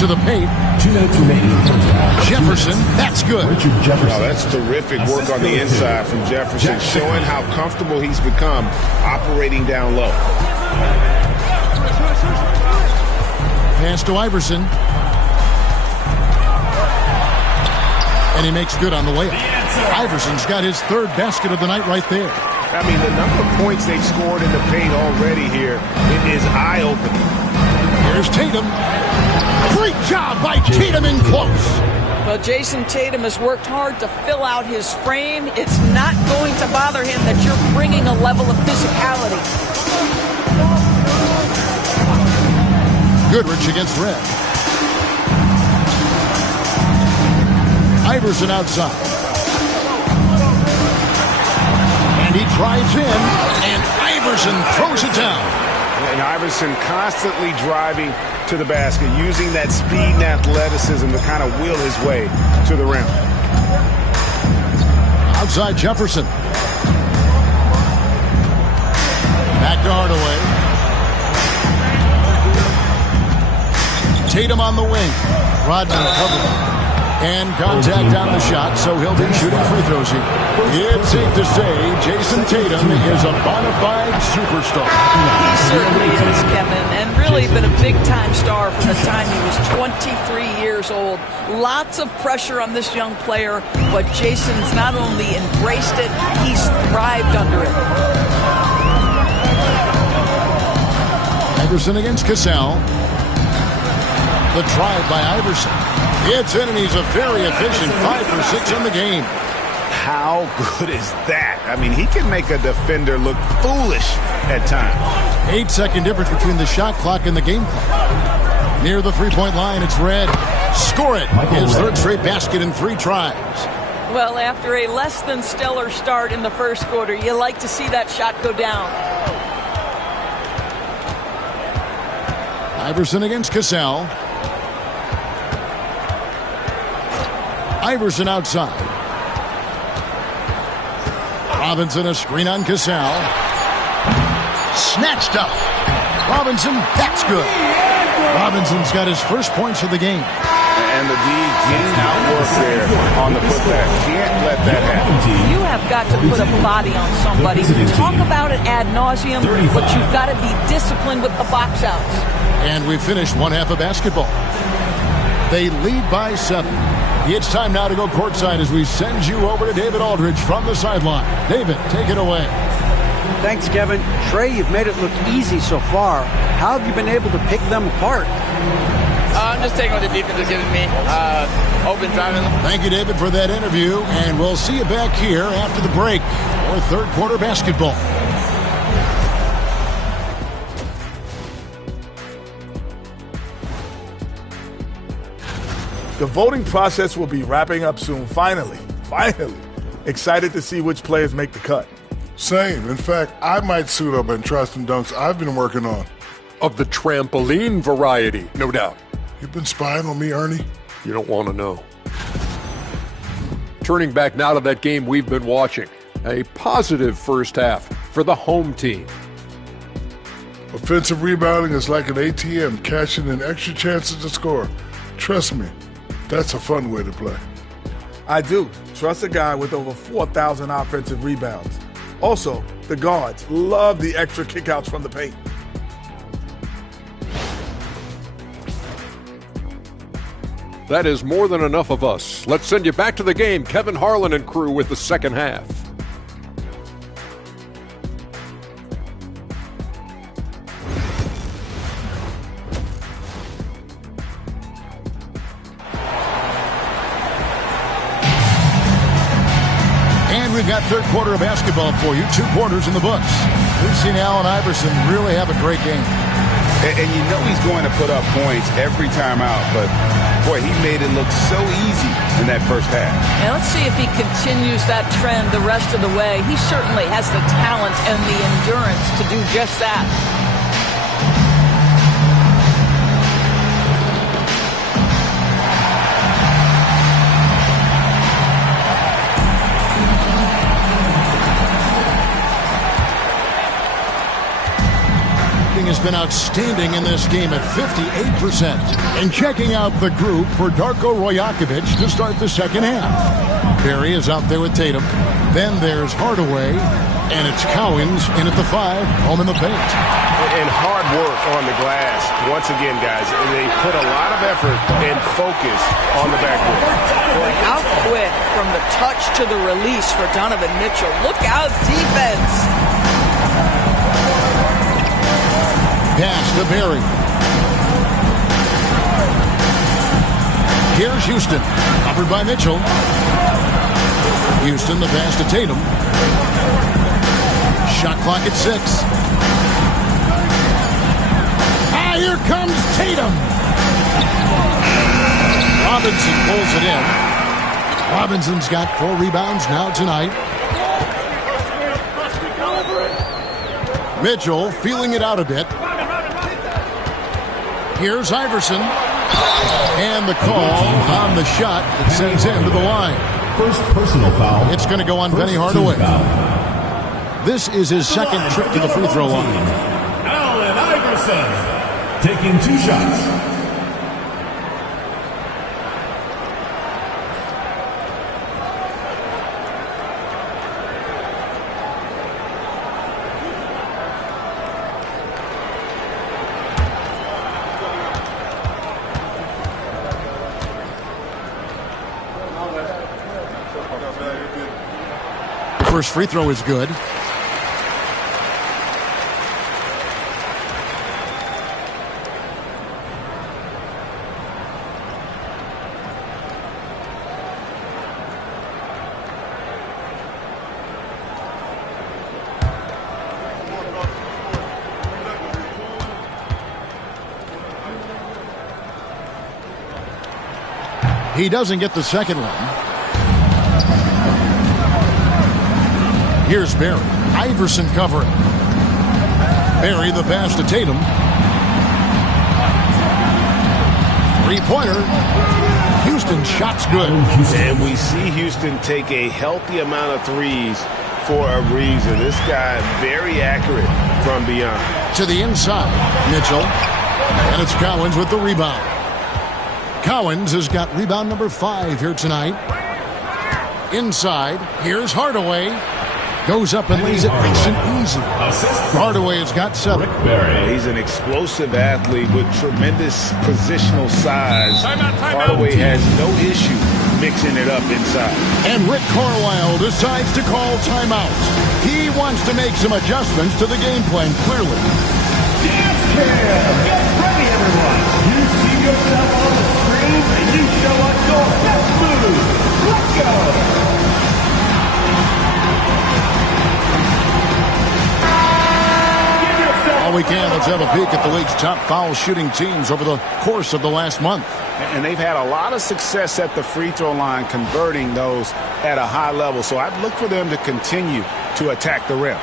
To the paint. 2 minutes remaining in first half. Jefferson, that's good. Richard Jefferson. Oh, that's terrific work on the inside from Jefferson, showing how comfortable he's become operating down low. Pass to Iverson. And he makes good on the way up. Iverson's got his third basket of the night right there. I mean, the number of points they've scored in the paint already here, it is eye-opening. Here's Tatum. Great job by Tatum in close. Well, Jason Tatum has worked hard to fill out his frame. It's not going to bother him that you're bringing a level of physicality. Goodrich against Red. Iverson outside. And he drives in, and Iverson throws it down. And Iverson constantly driving to the basket, using that speed and athleticism to kind of wheel his way to the rim. Outside Jefferson. Back to Hardaway. Tatum on the wing. Rodman covered. And contact on the shot, so he'll be shooting free throws here. It's safe to say Jason Tatum is a bona fide superstar. He certainly is, Kevin, and really been a big-time star from the time he was 23 years old. Lots of pressure on this young player, but Jason's not only embraced it, he's thrived under it. Iverson against Cassell. The drive by Iverson. It's in, and he's a very efficient 5 for 6 in the game. How good is that? I mean, he can make a defender look foolish at times. 8-second difference between the shot clock and the game clock. Near the three-point line, it's Red. Score it. His third straight basket in 3 tries. Well, after a less than stellar start in the first quarter, you like to see that shot go down. Iverson against Cassell. Iverson outside. Robinson a screen on Cassell. Snatched up. Robinson, that's good. Robinson's got his first points of the game. And the D getting outwork there on the putback. Can't let that happen. You have got to put a body on somebody. Talk about it ad nauseum, but you've got to be disciplined with the box outs. And we finished one half of basketball. They lead by 7. It's time now to go courtside as we send you over to David Aldridge from the sideline. David, take it away. Thanks, Kevin. Trey, you've made it look easy so far. How have you been able to pick them apart? I'm just taking what the defense is giving me. Open driving. Thank you, David, for that interview. And we'll see you back here after the break for third quarter basketball. The voting process will be wrapping up soon. Finally. Excited to see which players make the cut. Same. In fact, I might suit up and try some dunks I've been working on. Of the trampoline variety, no doubt. You've been spying on me, Ernie? You don't want to know. Turning back now to that game we've been watching. A positive first half for the home team. Offensive rebounding is like an ATM, cashing in extra chances to score. Trust me, that's a fun way to play. I do. Trust a guy with over 4,000 offensive rebounds. Also, the guards love the extra kickouts from the paint. that is more than enough of us. Let's send you back to the game. Kevin Harlan and crew with the second half. And we've got third quarter of basketball for you. 2 quarters in the books. We've seen Allen Iverson really have a great game. And you know he's going to put up points every time out, but boy, he made it look so easy in that first half. And let's see if he continues that trend the rest of the way. He certainly has the talent and the endurance to do just that. Has been outstanding in this game at 58%. And checking out the group for Darko Rajakovic to start the second half. Barry is out there with Tatum. Then there's Hardaway. And it's Cowens in at the 5, home in the paint. And hard work on the glass. Once again, guys, they put a lot of effort and focus on the backboard. Boy, how quick from the touch to the release for Donovan Mitchell. Look out, defense. Pass to Barry. Here's Houston. Covered by Mitchell. Houston, the pass to Tatum. Shot clock at 6. Ah, here comes Tatum. Robinson pulls it in. Robinson's got 4 rebounds now tonight. Mitchell feeling it out a bit. Here's Iverson. And the call on the shot that sends him to the line. First personal foul. It's going to go on Penny Hardaway. This is his second trip to the free throw line. Allen Iverson taking 2 shots. First free throw is good. He doesn't get the second one. Here's Barry. Iverson covering. Barry the pass to Tatum. 3-pointer. Houston shot's good. And we see Houston take a healthy amount of threes for a reason. This guy very accurate from beyond. To the inside. Mitchell. And it's Cowens with the rebound. Cowens has got rebound number 5 here tonight. Inside. Here's Hardaway. Goes up and lays it nice and easy. Hardaway has got 7. He's an explosive athlete with tremendous positional size. Hardaway has no issue mixing it up inside. And Rick Carlisle decides to call timeout. He wants to make some adjustments to the game plan, clearly. Dance Cam! Get ready, everyone! You see yourself on the screen, and you show us your best move. Let's go! All we can, let's have a peek at the league's top foul shooting teams over the course of the last month. And they've had a lot of success at the free throw line converting those at a high level. So I'd look for them to continue to attack the rim.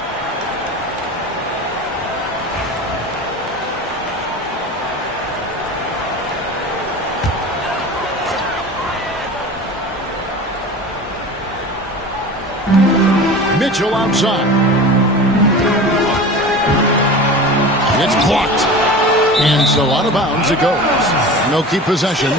Mitchell outside. It's blocked. And so out of bounds it goes. No keep possession.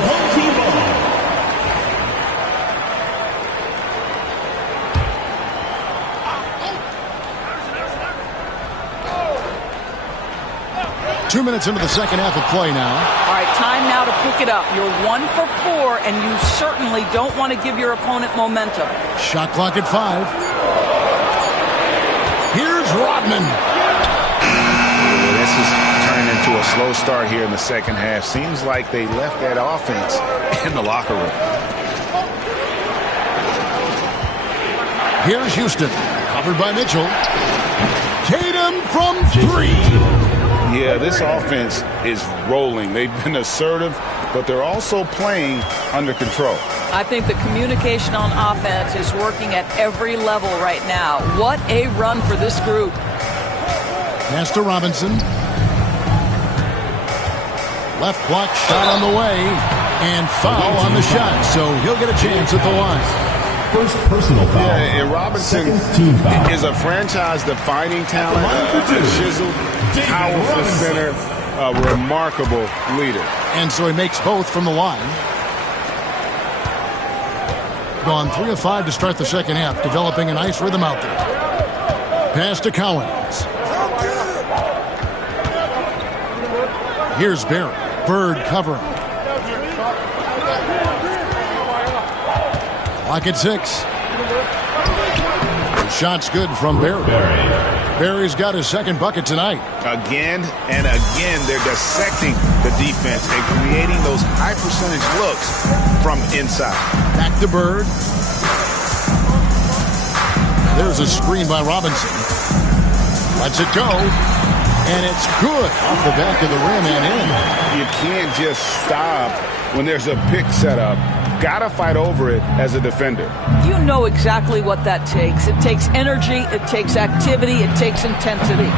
2 minutes into the second half of play now. All right, time now to pick it up. You're 1 for 4, and you certainly don't want to give your opponent momentum. Shot clock at 5. Here's Rodman. This is turning into a slow start here in the second half. Seems like they left that offense in the locker room. Here's Houston, covered by Mitchell. Tatum from 3. Yeah, this offense is rolling. They've been assertive, but they're also playing under control. I think the communication on offense is working at every level right now. What a run for this group. Pass to Robinson. Left block shot on the way. And foul on the shot, so he'll get a chance at the line. First personal foul. Yeah, and Robinson is a franchise-defining talent, a chiseled, powerful center, a remarkable leader. And so he makes both from the line. Gone 3 of 5 to start the second half, developing a nice rhythm out there. Pass to Cowens. Here's Barry. Bird covering. Clock at 6. The shot's good from Barry. Barry's got his second bucket tonight. Again and again, they're dissecting the defense and creating those high-percentage looks from inside. Back to Bird. There's a screen by Robinson. Lets it go. And it's good off the back of the rim and in. You can't just stop when there's a pick set up. Gotta fight over it as a defender. You know exactly what that takes. It takes energy, it takes activity, it takes intensity.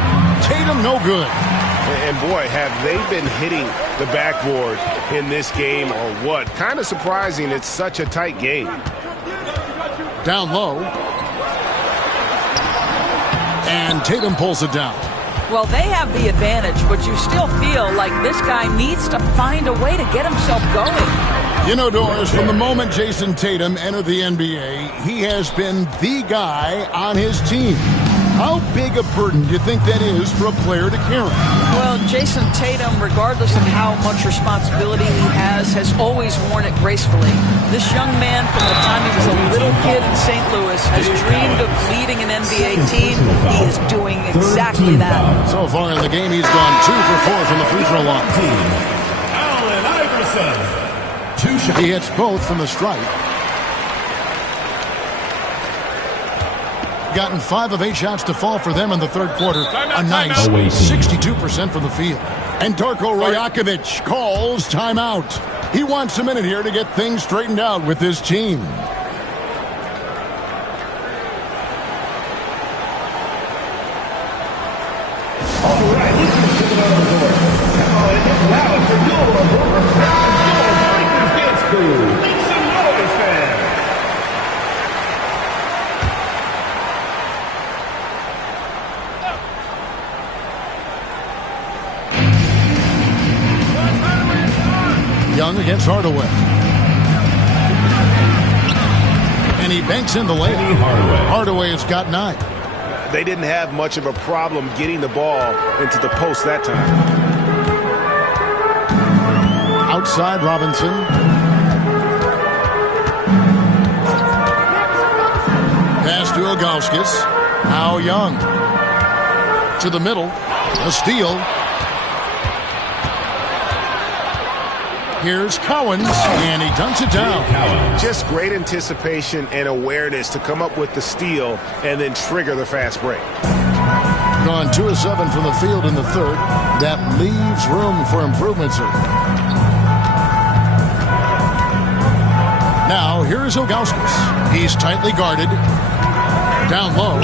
Tatum no good. And boy, have they been hitting the backboard in this game or what? Kind of surprising it's such a tight game. Down low. And Tatum pulls it down. Well, they have the advantage, but you still feel like this guy needs to find a way to get himself going. You know, Doris, from the moment Jason Tatum entered the NBA, he has been the guy on his team. How big a burden do you think that is for a player to carry? Well, Jason Tatum, regardless of how much responsibility he has always worn it gracefully. This young man, from the time he was a little kid in St. Louis, has dreamed of leading an NBA team. He is doing exactly that. So far in the game, he's gone 2 for 4 from the free throw line. Allen Iverson. He hits both from the stripe. Gotten 5 of 8 shots to fall for them in the third quarter. A nice 62% from the field. And Darko Rajakovic calls timeout. He wants a minute here to get things straightened out with this team. All right, listen to the report. Now for your Lakers dance crew. Make some noise, fans. Young against Hardaway. And he banks in the lane. Hardaway has got 9. They didn't have much of a problem getting the ball into the post that time. Outside Robinson. Pass to Ilgauskas. Now Young. To the middle. A steal. Here's Cowens, and he dunks it down. Just great anticipation and awareness to come up with the steal and then trigger the fast break. Gone 2 of 7 from the field in the third. That leaves room for improvement, sir. Now, here's Ilgauskas. He's tightly guarded. Down low.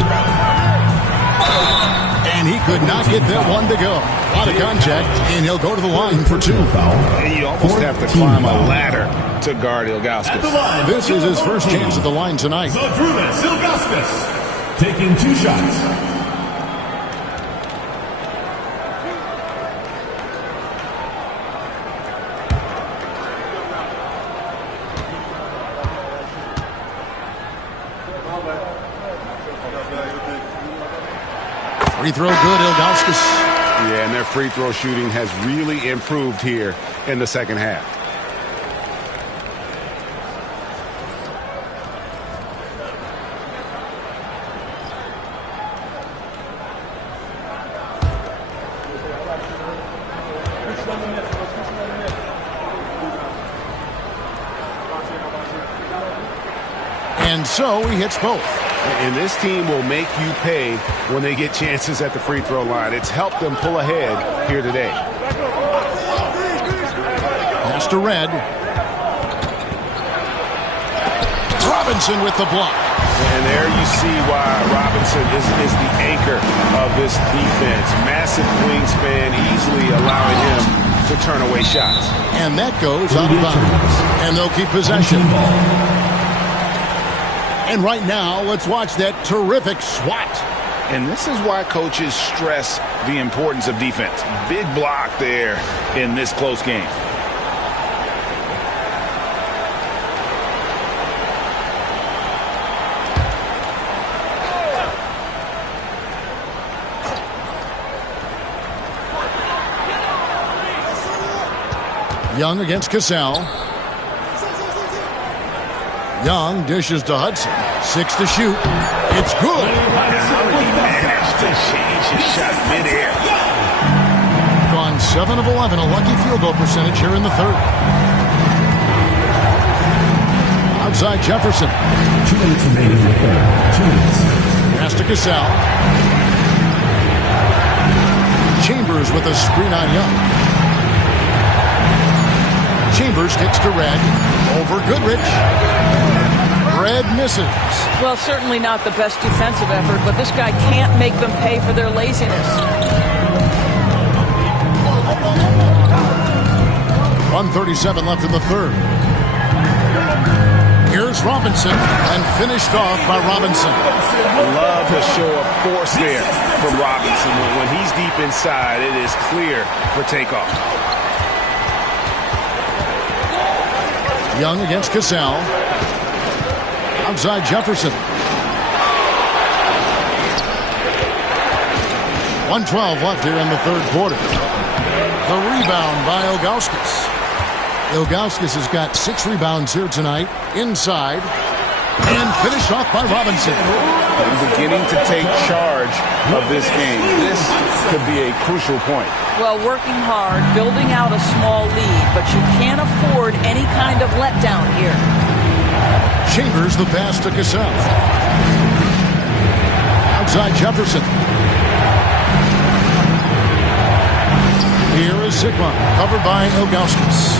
And he could not get that one to go. A lot of contact, and he'll go to the line for 2. And you almost have to climb a ladder to guard Ilgauskas. This is his first chance at the line tonight. Zydrunas Ilgauskas taking 2 shots. Free throw good, Ilgauskas. Yeah, and their free throw shooting has really improved here in the second half. And so he hits both. And this team will make you pay when they get chances at the free throw line. It's helped them pull ahead here today. Pass to Red. Robinson with the block. And there you see why Robinson is the anchor of this defense. Massive wingspan, easily allowing him to turn away shots. And that goes out of bounds. And they'll keep possession. And right now, let's watch that terrific swat. And this is why coaches stress the importance of defense. Big block there in this close game. Young against Cassell. Young dishes to Hudson. 6 to shoot. It's good. How did he manage to change his shot midair? Gone 7 of 11, a lucky field goal percentage here in the third. Outside Jefferson. 2 minutes remaining in the third. 2 minutes. Pass to Cassell. Chambers with a screen on Young. Chambers kicks to Red. Over Goodrich. Red misses. Well, certainly not the best defensive effort, but this guy can't make them pay for their laziness. 1:37 left in the third. Here's Robinson, and finished off by Robinson. Love the show of force there from Robinson. When he's deep inside, it is clear for takeoff. Young against Cassell. Outside Jefferson. 1:12 left here in the third quarter. The rebound by Ilgauskas. Ilgauskas has got 6 rebounds here tonight. Inside. And finished off by Robinson. And beginning to take charge of this game. This could be a crucial point. Well, working hard, building out a small lead, but you can't afford any kind of letdown here. Chambers the pass to Cassell. Outside Jefferson. Here is Sigma, covered by Ilgauskas.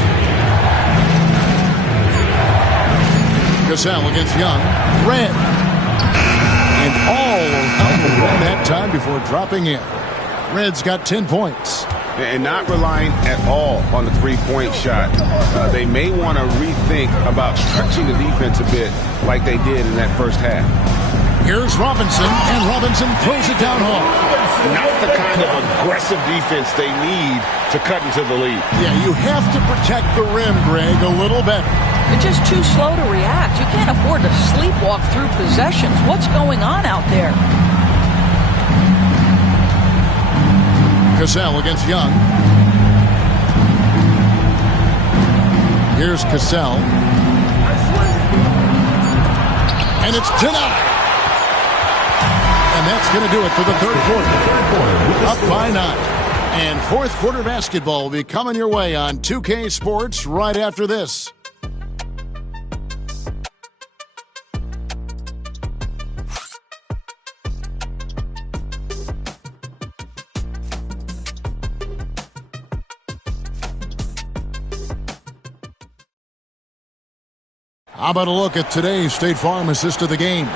Cassell against Young. Red. And all around the rim that time before dropping in. Red's got 10 points. And not relying at all on the three-point shot. They may want to rethink about stretching the defense a bit like they did in that first half. Here's Robinson, and Robinson throws it down hard. Not the kind of aggressive defense they need to cut into the lead. Yeah, you have to protect the rim, Greg, a little better. They're just too slow to react. You can't afford to sleepwalk through possessions. What's going on out there? Cassell against Young. Here's Cassell. And it's denied. And that's going to do it for the third quarter. Up by 9. And fourth quarter basketball will be coming your way on 2K Sports right after this. How about a look at today's State Farm assist of the game?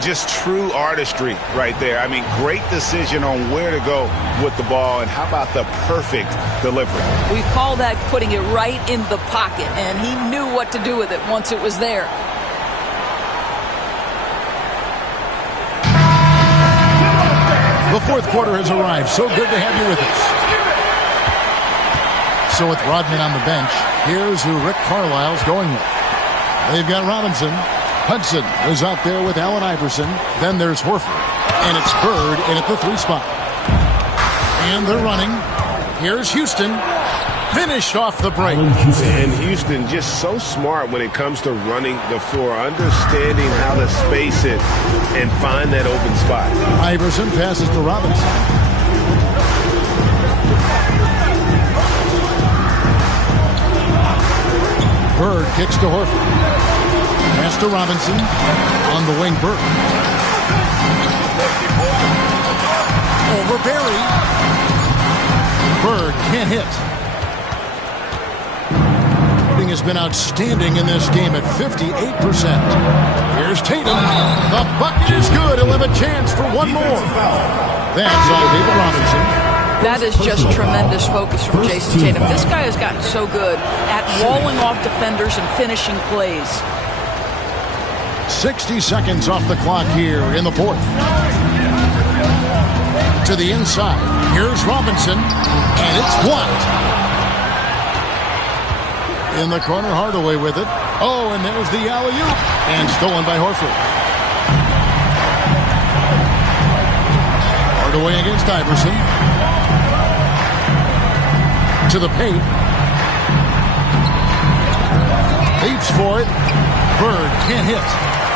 Just true artistry right there. I mean, great decision on where to go with the ball, and how about the perfect delivery? We call that putting it right in the pocket, and he knew what to do with it once it was there. The fourth quarter has arrived. So good to have you with us. So with Rodman on the bench, here's who Rick Carlisle's going with. They've got Robinson. Hudson is out there with Allen Iverson. Then there's Horford. And it's Bird in at the 3 spot. And they're running. Here's Houston. Finished off the break. And Houston just so smart when it comes to running the floor, understanding how to space it and find that open spot. Iverson passes to Robinson. Bird kicks to Horford. Pass to Robinson. On the wing, Bird. Over Barry. Bird can't hit. Shooting has been outstanding in this game at 58%. Here's Tatum. The bucket is good. He'll have a chance for one more. That's on David Robinson. That is just tremendous focus from Jason Tatum. This guy has gotten so good at walling off defenders and finishing plays. 60 seconds off the clock here in the fourth. To the inside. Here's Robinson, and it's blocked. In the corner, Hardaway with it. Oh, and there's the alley-oop, and stolen by Horford. Hardaway against Iverson. To the paint. Leaps for it. Bird can't hit.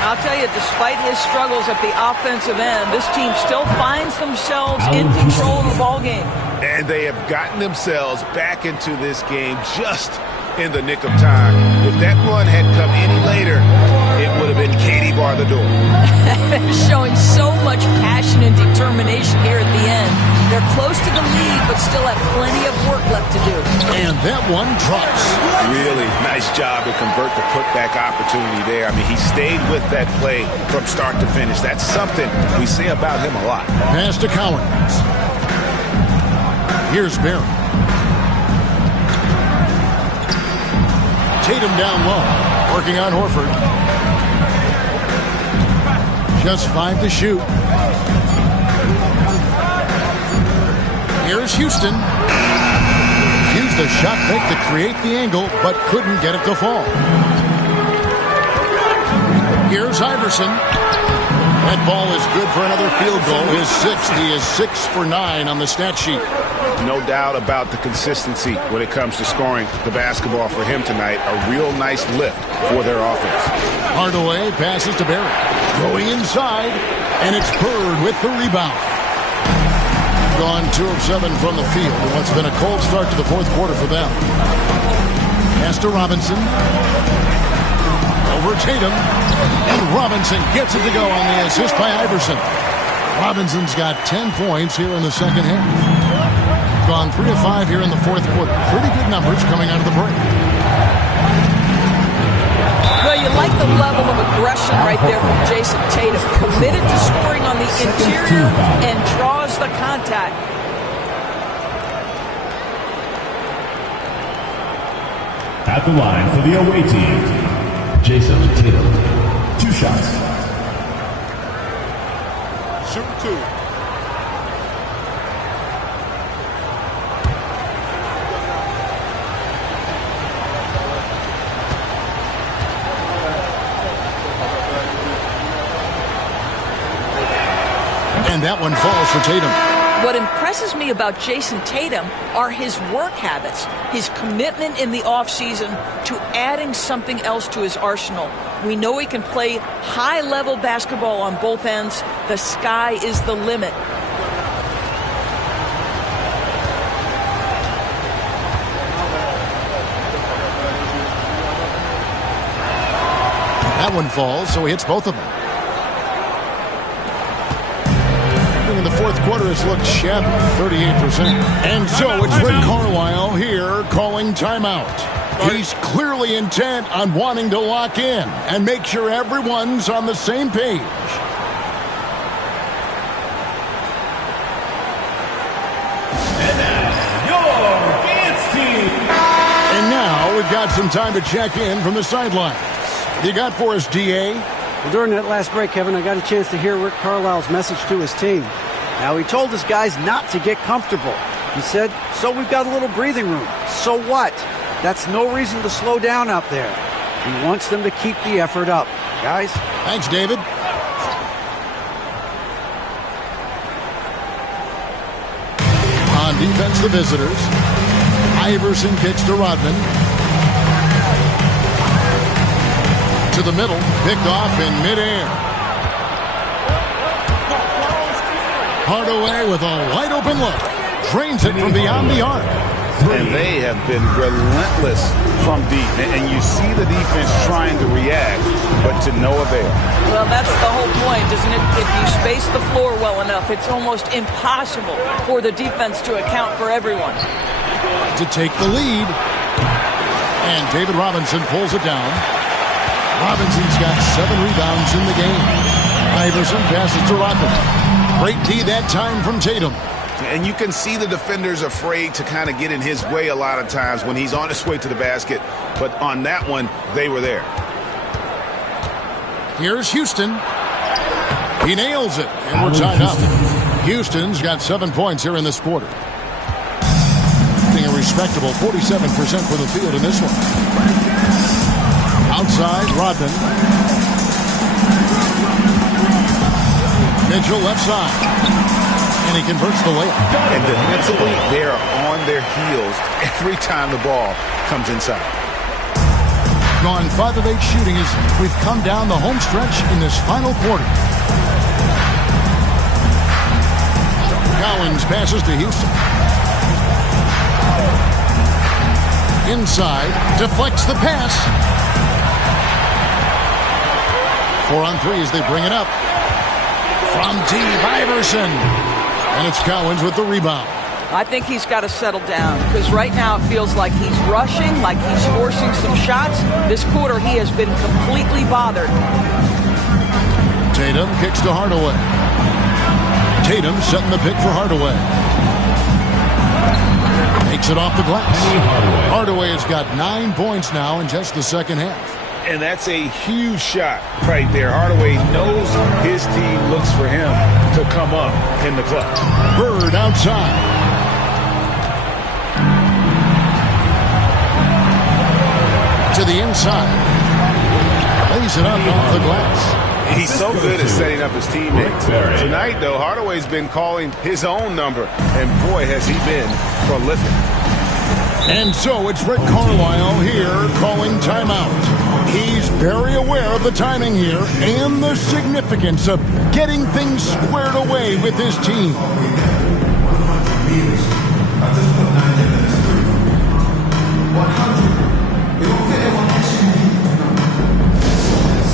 I'll tell you, despite his struggles at the offensive end, this team still finds themselves in control of the ballgame. And they have gotten themselves back into this game just in the nick of time. If that run had come any later, it would have been Katie bar the door. Showing so much passion and determination here at the end. They're close to the lead, but still have plenty of work left to do. And that one drops. Really nice job to convert the putback opportunity there. I mean, he stayed with that play from start to finish. That's something we say about him a lot. Pass to Collins. Here's Barry. Tatum down low, working on Horford. Just 5 to shoot. Here's Houston. Used a shot fake to create the angle, but couldn't get it to fall. Here's Iverson. That ball is good for another field goal. His 6th. He is 6 for 9 on the stat sheet. No doubt about the consistency when it comes to scoring the basketball for him tonight. A real nice lift for their offense. Hardaway passes to Barry. Going inside, and it's Bird with the rebound. Gone 2 of 7 from the field in what's been a cold start to the fourth quarter for them. Pass to Robinson. Over Tatum. And Robinson gets it to go on the assist by Iverson. Robinson's got 10 points here in the second half. Gone 3 of 5 here in the fourth quarter. Pretty good numbers coming out of the break. Well, you like the level of aggression right there from Jason Tatum. Committed to scoring on the interior and draws the contact. At the line for the away team, Jason Tatum. 2 shots. Shoot 2. And that one falls for Tatum. What impresses me about Jason Tatum are his work habits, his commitment in the offseason to adding something else to his arsenal. We know he can play high-level basketball on both ends. The sky is the limit. That one falls, so he hits both of them. In the fourth quarter, has looked shabby, 38%. And so it's Rick Carlisle here calling timeout. He's clearly intent on wanting to lock in and make sure everyone's on the same page. And now, your dance team. And now we've got some time to check in from the sidelines. What you got for us, D.A.? Well, during that last break, Kevin, I got a chance to hear Rick Carlisle's message to his team. Now, he told his guys not to get comfortable. He said, so we've got a little breathing room. So what? That's no reason to slow down out there. He wants them to keep the effort up. Guys? Thanks, David. defense, the visitors. Iverson kicks to Rodman. To the middle, picked off in midair. Hardaway with a wide-open look. Drains it from beyond the arc. And they have been relentless from deep. And you see the defense trying to react, but to no avail. Well, that's the whole point, isn't it? If you space the floor well enough, it's almost impossible for the defense to account for everyone. To take the lead. And David Robinson pulls it down. Robinson's got 7 rebounds in the game. Iverson passes to Rodman. Great D that time from Tatum. And you can see the defenders afraid to kind of get in his way a lot of times when he's on his way to the basket. But on that one, they were there. Here's Houston. He nails it, and we're tied up. Houston's got 7 points here in this quarter. Getting a respectable 47% for the field in this one. Outside, Rodman. Mitchell left side. And he converts the layup. And defensively, they are on their heels every time the ball comes inside. Gone 5 of 8 shooting as we've come down the home stretch in this final quarter. Collins passes to Houston. Inside, deflects the pass. 4 on 3 as they bring it up. From deep, Iverson. And it's Collins with the rebound. I think he's got to settle down because right now it feels like he's rushing, like he's forcing some shots. This quarter he has been completely bothered. Tatum kicks to Hardaway. Tatum setting the pick for Hardaway. Takes it off the glass. Hardaway has got 9 points now in just the second half. And that's a huge shot right there. Hardaway knows his team looks for him to come up in the clutch. Bird outside. To the inside. Lays it up off the glass. He's so good at setting up his teammates. Tonight, though, Hardaway's been calling his own number. And boy, has he been prolific. And so it's Rick Carlisle here calling timeout. He's very aware of the timing here and the significance of getting things squared away with his team.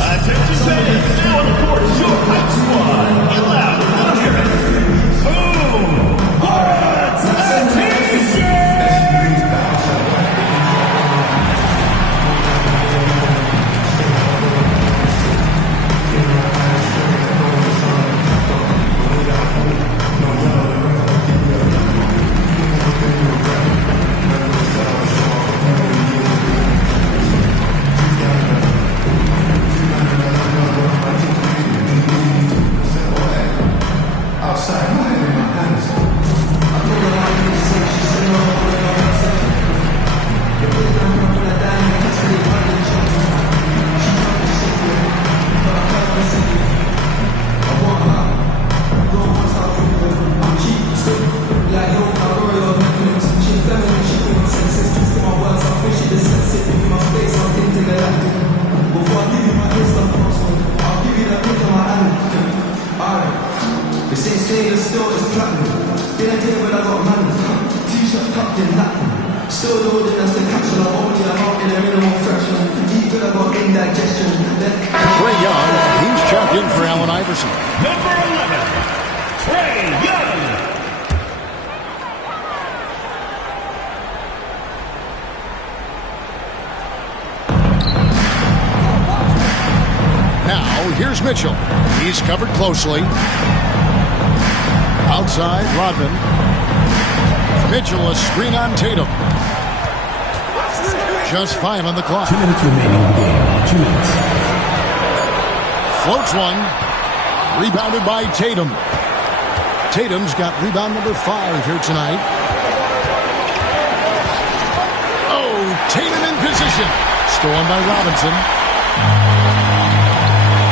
Attention fans, now on the court is your hype squad. Get loud and hear it. Boom! What's a t-shirt? Trae Young, he's checked in for Allen Iverson. Number 11, Trae Young. Now, here's Mitchell. He's covered closely. Outside, Rodman. Mitchell, a screen on Tatum. Just 5 on the clock. 2 minutes remaining in the game. 2 minutes. Floats one. Rebounded by Tatum. Tatum's got rebound number 5 here tonight. Oh, Tatum in position. Stolen by Robinson.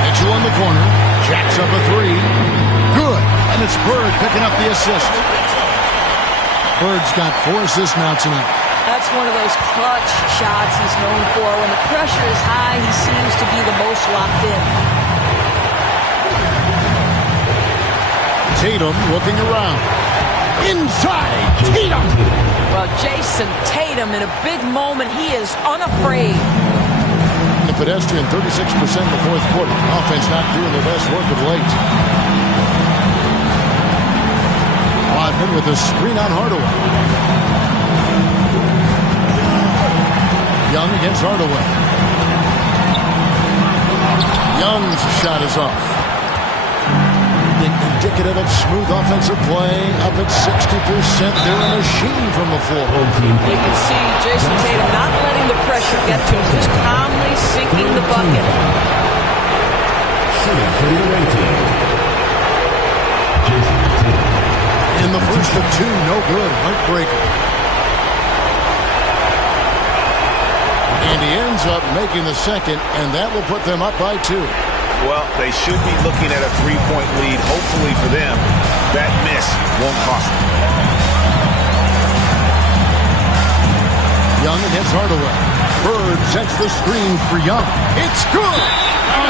Mitchell in the corner. Jacks up a 3. Good. And it's Bird picking up the assist. Bird's got 4 assists now tonight. That's one of those clutch shots he's known for. When the pressure is high, he seems to be the most locked in. Tatum looking around. Inside, Tatum! Well, Jason Tatum, in a big moment, he is unafraid. The pedestrian, 36% in the fourth quarter. The offense not doing their best work of late. Rodman with a screen on Hardaway. Young against Hardaway. Young's shot is off. Indicative of smooth offensive play. Up at 60%. They're a machine from the floor. You can see Jason Tatum not letting the pressure get to him, just calmly sinking the bucket. In the first of 2, no good. Heartbreaker. And he ends up making the second, and that will put them up by 2. Well, they should be looking at a 3-point lead. Hopefully for them, that miss won't cost them. Young against Hardaway. Bird sets the screen for Young. It's good!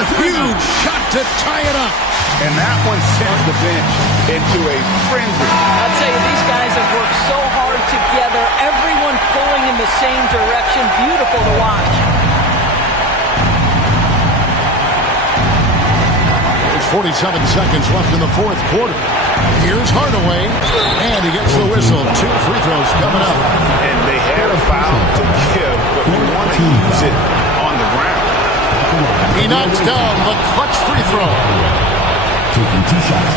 A huge shot to tie it up. And that one sends the bench into a frenzy. I'll tell you, these guys have worked so hard together. Everyone pulling in the same direction. Beautiful to watch. There's 47 seconds left in the fourth quarter. Here's Hardaway, and he gets the whistle. 2 free throws coming up. And they had a foul to give, but you want to use it on the ground. He knocks down the clutch free throw. Taking 2 shots.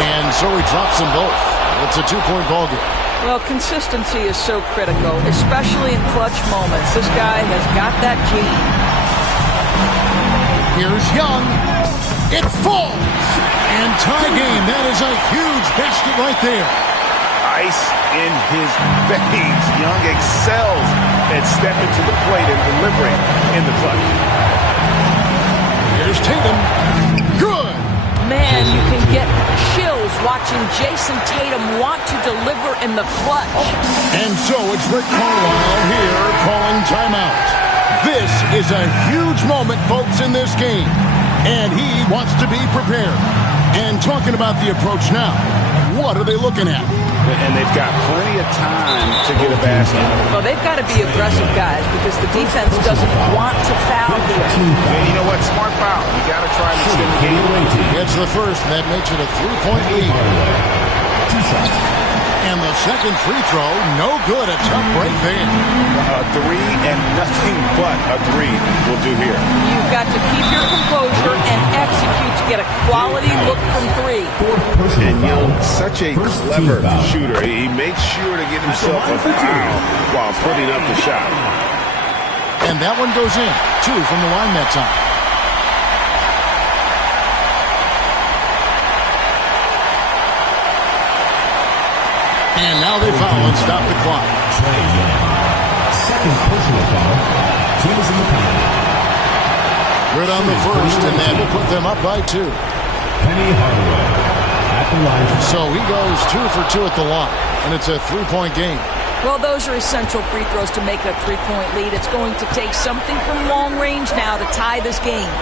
And so he drops them both. It's a 2-point ball game. Well, consistency is so critical, especially in clutch moments. This guy has got that gene. Here's Young. It falls. And tie game. That is a huge basket right there. Ice in his veins. Young excels at stepping to the plate and delivering in the clutch. Here's Tatum. Good. Man, you can get chills watching Jason Tatum want to deliver in the clutch. And so it's Rick Carlisle here calling timeout. This is a huge moment, folks, in this game. And he wants to be prepared. And talking about the approach now, what are they looking at? And they've got plenty of time to get a basket. Well, they've got to be aggressive, guys, because the defense doesn't want to foul here. And you know what? Smart foul. You got to try to extend the game. Gets the first, and that makes it a 3-point lead. 2 shots. And the second free throw, no good. A tough break there. A 3 and nothing but a 3 will do here. You've got to keep your composure and execute to get a quality look from 3. And Young, such a clever shooter. He makes sure to get himself a foul while putting up the shot. And that one goes in. 2 from the line that time. And now they foul and stop the clock. Trae Young. Second personal foul. Team is in the penalty. Good on the first, and that will put them up by 2. Penny Hardaway at the line. So he goes 2 for 2 at the line, and it's a 3-point game. Well, those are essential free throws to make a 3-point lead. It's going to take something from long range now to tie this game.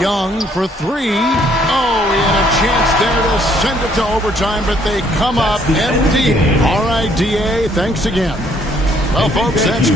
Young for 3. Oh, he had a chance there to send it to overtime, but they come up empty. All right, D.A., thanks again. Well, folks, that's